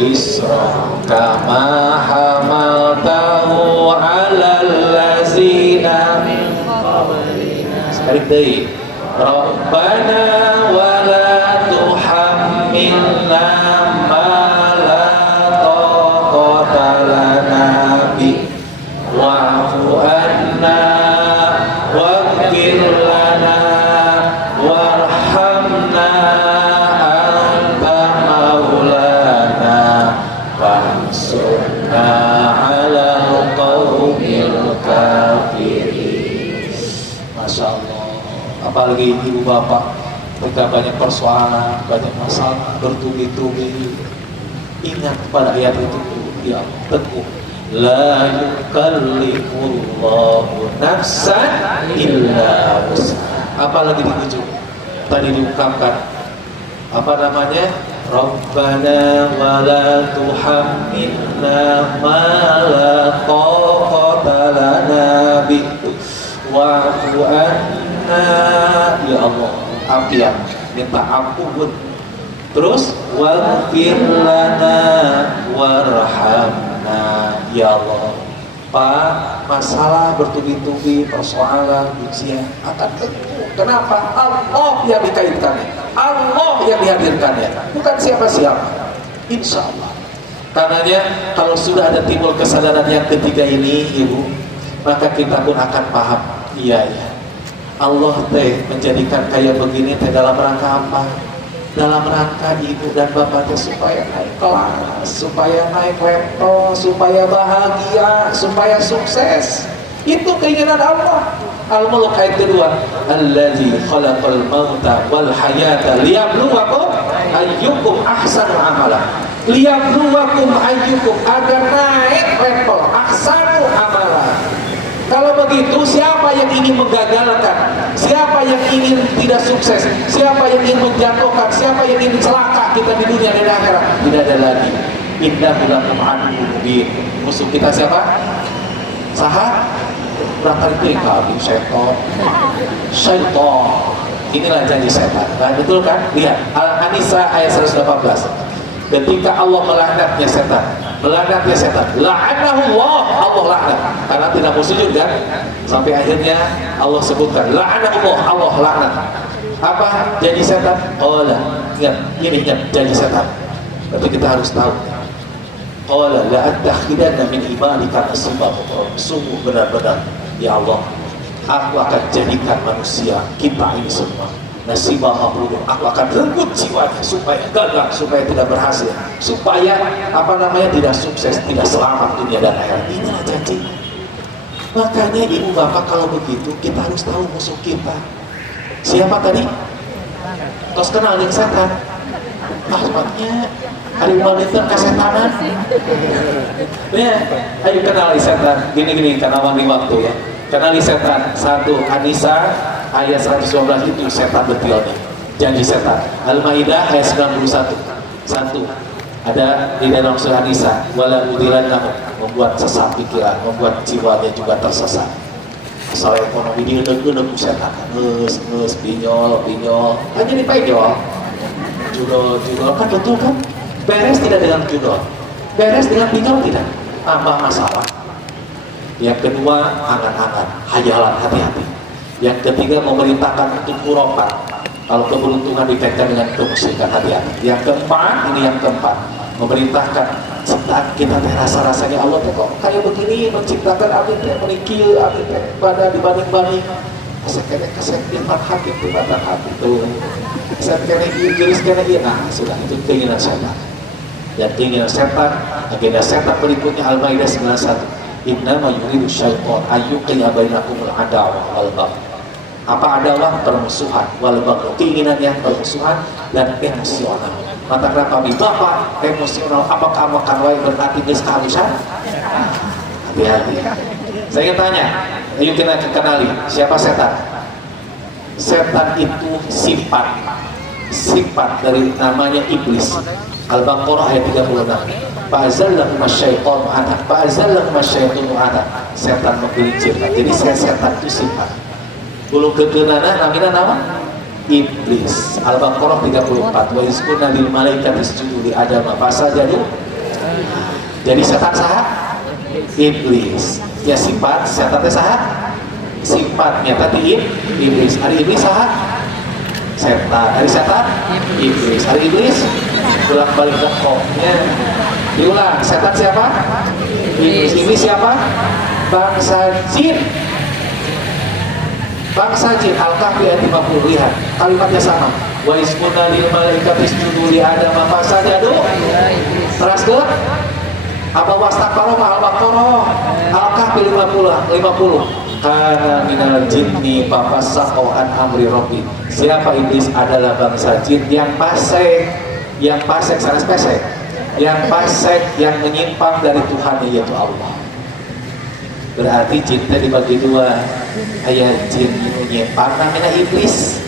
isra kama hamaltahu 'alal ladzina min qablina. Sekali deui. Rabbana wa la tuhammilna ma la taqata lana bi wa'fu anna waghfir ibu bapak ketika banyak persoalan, banyak masalah, bertubi-tubi, ingat pada ayat itu, ya Allah, teguh. La yukallifullahu nafsan illa wus'aha. Apalagi di ujung tadi diungkapkan apa namanya? Rabbana wa la tuhammilna ma la taqata lana bihi wa'fu anna. Ya Allah, ampian, minta ampun. Terus waghfir lana warhamna. Ya Allah, Pak, masalah bertubi-tubi, persoalan, ujian akan teguh. Kenapa? Allah yang dikaitkannya, Allah yang dihadirkannya, bukan siapa-siapa. Insya Allah. Karenanya kalau sudah ada timbul kesadaran yang ketiga ini, Ibu, maka kita pun akan paham. Iya, ya. Allah teh menjadikan kayak begini teh dalam rangka apa? Dalam rangka ibu dan bapaknya supaya naik kelas, supaya naik level, supaya bahagia, supaya sukses. Itu keinginan Allah. Al-Mulk ayat kedua, allazi khalaqal mauta wal hayata liyabluwakum ayyukum ahsanu amala. Liyabluwakum ayyukum, agar naik level ahsanu amala. Kalau begitu, siapa yang ingin menggagalkan? Siapa yang ingin tidak sukses? Siapa yang ingin menjatuhkan? Siapa yang ingin celaka kita di dunia dan akhirat? Tidak ada lagi. Innahu lakum aduwwun mubin. Musuh kita siapa? Saha? Berangkat itu yang kami syaitan. Syaitan. Inilah janji setan. Nah, betul kan? Lihat Al-Anisa ayat 118. Ketika Allah melaknatnya setan, la'anahullah, Allah laknat karena tidak mau sujud kan, sampai akhirnya Allah sebutkan la'anahullah, Allah laknat. Apa janji setan? Qala, ingat janji setan. Berarti kita harus tahu. Qala la'attakhidanna min ibadika nasiban. Sungguh benar-benar ya Allah, aku akan jadikan manusia kita ini semua nasibah mafruḍ. Aku akan renggut jiwanya supaya gagal, supaya tidak berhasil, supaya apa namanya tidak sukses, tidak selamat dunia dan akhirat. Inilah janji. Makanya ibu bapak kalau begitu kita harus tahu musuh kita. Siapa tadi? Terus kenal dengan setan. Ahmadnya hari wanita kesetanan. Ya, ayo kenali setan. Gini karena wangi waktu ya. Kenali setan. 1 Anisa ayat 112 itu setan detailnya. Janji setan. Al-Maidah ayat 91. 1. Ada di dalam surah Nisa, wala udilannahum, membuat sesat pikiran, membuat jiwanya juga tersesat. Masalah ekonomi dia udah setan. Nges, pinyol. Hanya dipejol. Judol kan betul kan? Beres tidak dengan judol? Beres dengan pinyol tidak? Tambah masalah. Yang kedua, angan-angan, hayalan, hati-hati. Yang ketiga, memerintahkan untuk kuropan. Kalau keberuntungan dikaitkan dengan kemusyrikan, hati-hati. Yang keempat, memerintahkan ciptaan kita teh rasa-rasanya Allah teh kok kayak begini, menciptakan abdi teh menikil, abdi teh pada dibanding-banding. Kasek iman hati itu batang hati tuh. Kasek juris kene nah sudah itu keinginan setan. Dan keinginan setan, agenda setan berikutnya Al-Maidah 91. Innama yuridu syaitan ayyuqiya bainakumul adawah wal baghdha. Apa adalah permusuhan wal baghdha, keinginan yang permusuhan dan emosional. Mata kenapa bapak emosional? Apakah makan wae berarti geus kehabisan? Hati-hati. Saya ingin tanya, ayo kita kenali siapa setan. Setan itu sifat dari namanya iblis. Al-Baqarah ayat 36. Fa'azallahum asyaitanu anha. Setan menggelincirkan. Jadi setan itu sifat. Bulu kekenana namina nama iblis. Al-Baqarah 34. Wa izqulna lil malaikati isjudu li Adam fasajadu. Jadi setan saha? Iblis. Ya sifat setan teh saha? Sifatnya tadi iblis. Hari iblis saha? Setan. Hari setan? Iblis. Hari iblis bolak-balik koknya. Diulang, setan siapa? Iblis. Iblis siapa? Bangsa jin. Bangsa jin. Al-Kahfi ayat 50. Lihat, kalimatnya sama. Wa isqulna lil malaikati isjudu li Adam fasajadu. Terus apa wastakbaru Al-Baqarah. Al-Kahfi 50. Kana minal jinni fafasaqo an amri rabbi. Siapa iblis adalah bangsa jin yang fasik, sanes pesek, yang fasik, yang menyimpang dari Tuhan yaitu Allah. Berarti jinnya dibagi dua. Aya jin nu nyimpang namanya iblis.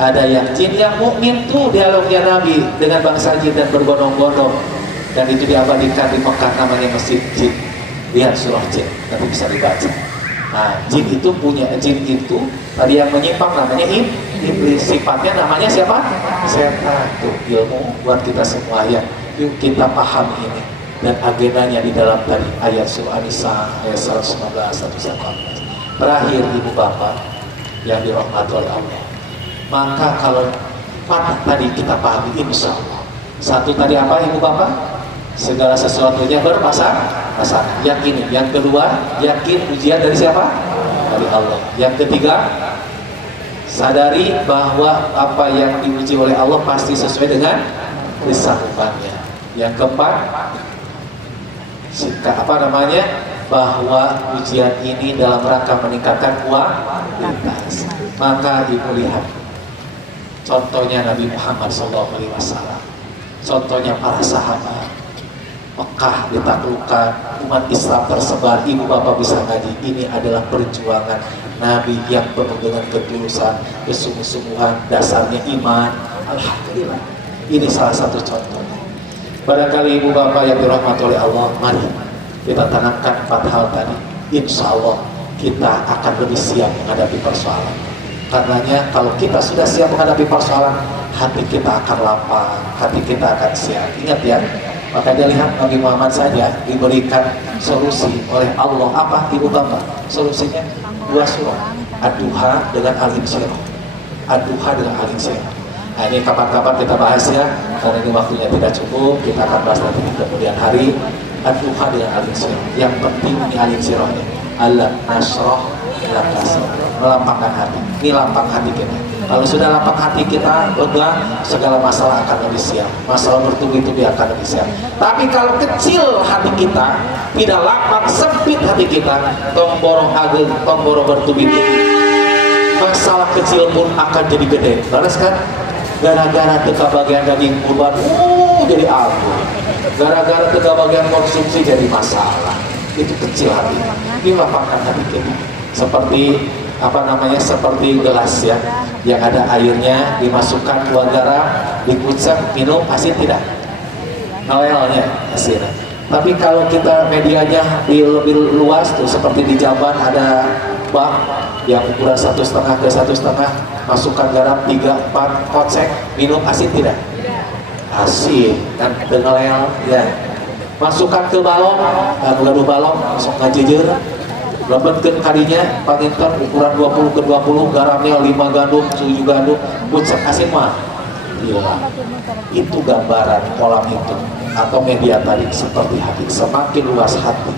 Ada yang jin yang mukmin tuh dialognya Nabi dengan bangsa jin dan berbondong-bondong. Dan itu diabadikan di Mekah namanya Masjid Jin. Lihat surah jin, nanti bisa dibaca. Nah, jin itu tadi yang menyimpang namanya iblis. Sifatnya namanya siapa? Setan. Tuh ilmu buat kita semua ya. Yuk kita paham ini dan agendanya di dalam tadi ayat surah An-Nisa ayat 119 118. Terakhir ibu bapak yang dirahmati oleh Allah. Maka kalau mana tadi kita pahami insya Allah. Satu tadi apa ibu bapak? Segala sesuatunya berpasangan. Yakin. Yang kedua, yakin ujian dari siapa? Dari Allah. Yang ketiga, sadari bahwa apa yang diuji oleh Allah pasti sesuai dengan kesanggupannya. Yang keempat, bahwa ujian ini dalam rangka meningkatkan kualitas. Maka ibu lihat contohnya Nabi Muhammad SAW, contohnya para sahabat. Mekah ditaklukkan, umat Islam tersebar, ibu bapak bisa ngaji. Ini adalah perjuangan Nabi yang penuh dengan ketulusan, kesungguh-sungguhan, dasarnya iman. Alhamdulillah, ini salah satu contohnya. Barangkali ibu bapak yang dirahmati oleh Allah, mari kita tanamkan 4 hal tadi. Insya Allah kita akan lebih siap menghadapi persoalan. Karenanya kalau kita sudah siap menghadapi persoalan, hati kita akan lapang, hati kita akan siap. Ingat ya, makanya lihat Nabi Muhammad saja diberikan solusi oleh Allah. Apa ibu bapak? Solusinya 2 surah, Ad-Duha dengan Al-Insyirah. Ad-Duha dengan Al-Insyirah. Nah ini kapan-kapan kita bahas ya, karena ini waktunya tidak cukup. Kita akan bahas nanti di kemudian hari. Ad-Duha dengan Al-Insyirah. Yang penting ini Al-Insyirahnya. Alam nasroh laka sadrak. Melapangkan hati. Ini lapang hati kita. Kalau sudah lapang hati kita, segala masalah akan lebih siap. Masalah bertubi-tubi akan lebih siap. Tapi kalau kecil hati kita, tidak lapang, sempit hati kita, tomborong ageng, tomborong bertubi-tubi, masalah kecil pun akan jadi gede. Balas kan? Gara-gara teka bagian daging kurban, jadi abu. Gara-gara teka bagian konsumsi jadi masalah. Itu kecil hati. Ini lapangkan hati kita. Seperti gelas ya, yang ada airnya, dimasukkan 2 garam, dikucek, minum, asin tidak? Noelnya asin. Tapi kalau kita medianya lebih luas tuh, seperti di Jaban ada bak yang ukuran 1,5 ke 1,5, masukkan garam 3-4 kocek, minum, asin tidak? Asin kan dengelel ya. Masukkan ke balong, gaduh balong, langsung ngajejeur. Lebatkan kadinya, pakinten ukuran 20 ke 20, garamnya 5 gandum, 7 gandum, kucek asin mah. Iya, itu gambaran kolam itu atau media tadi seperti hati. Semakin luas hati,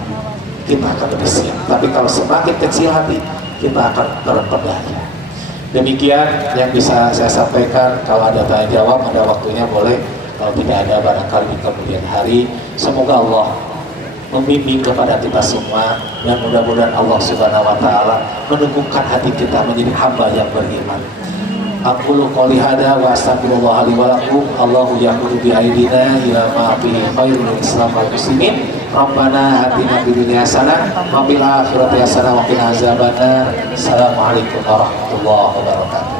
kita akan lebih siap. Tapi kalau semakin kecil hati, kita akan terpedaya. Demikian yang bisa saya sampaikan. Kalau ada tanya jawab, ada waktunya boleh. Kalau tidak ada, barangkali di kemudian hari. Semoga Allah membimbing kepada kita semua, dan mudah-mudahan Allah Subhanahu wa taala menumbuhkan hati kita menjadi hamba yang beriman. Aqulu qouli hada wa astaghfirullah li wa lakum. Allahu yaqulu bi aidina ila ma fihi khairul islam wal muslimin. Rabbana atina fid dunya hasanah wa fil akhirati hasanah wa qina azabannar. Assalamualaikum warahmatullahi wabarakatuh.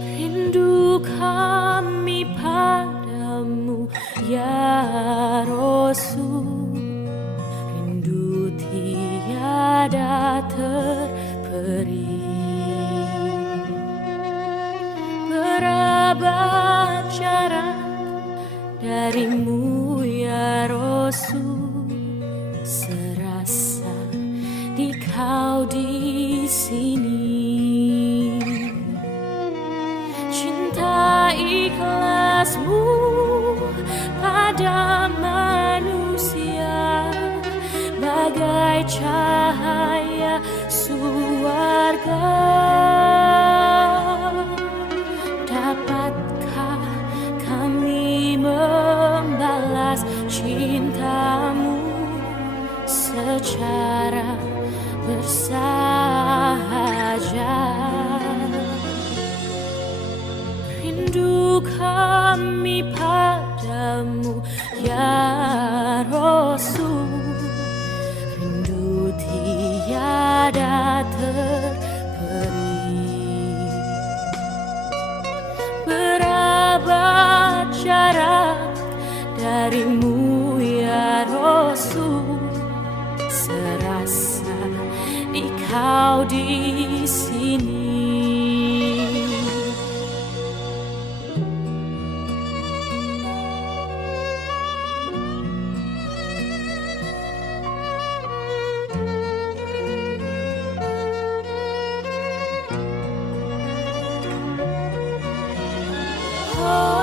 Rindu kami padamu ya Rasul, rindu tiada terperi. Berabad jarak darimu ya Rasul, serasa di kau di sini. Cinta ikhlasmu pada manusia bagai cahaya surga. Dapatkah kami membalas cintamu secara bersahabat? padamu ya Rasul, rindu tiada terperi. Berabad jarak darimu ya Rasul, serasa di kau di sini. Oh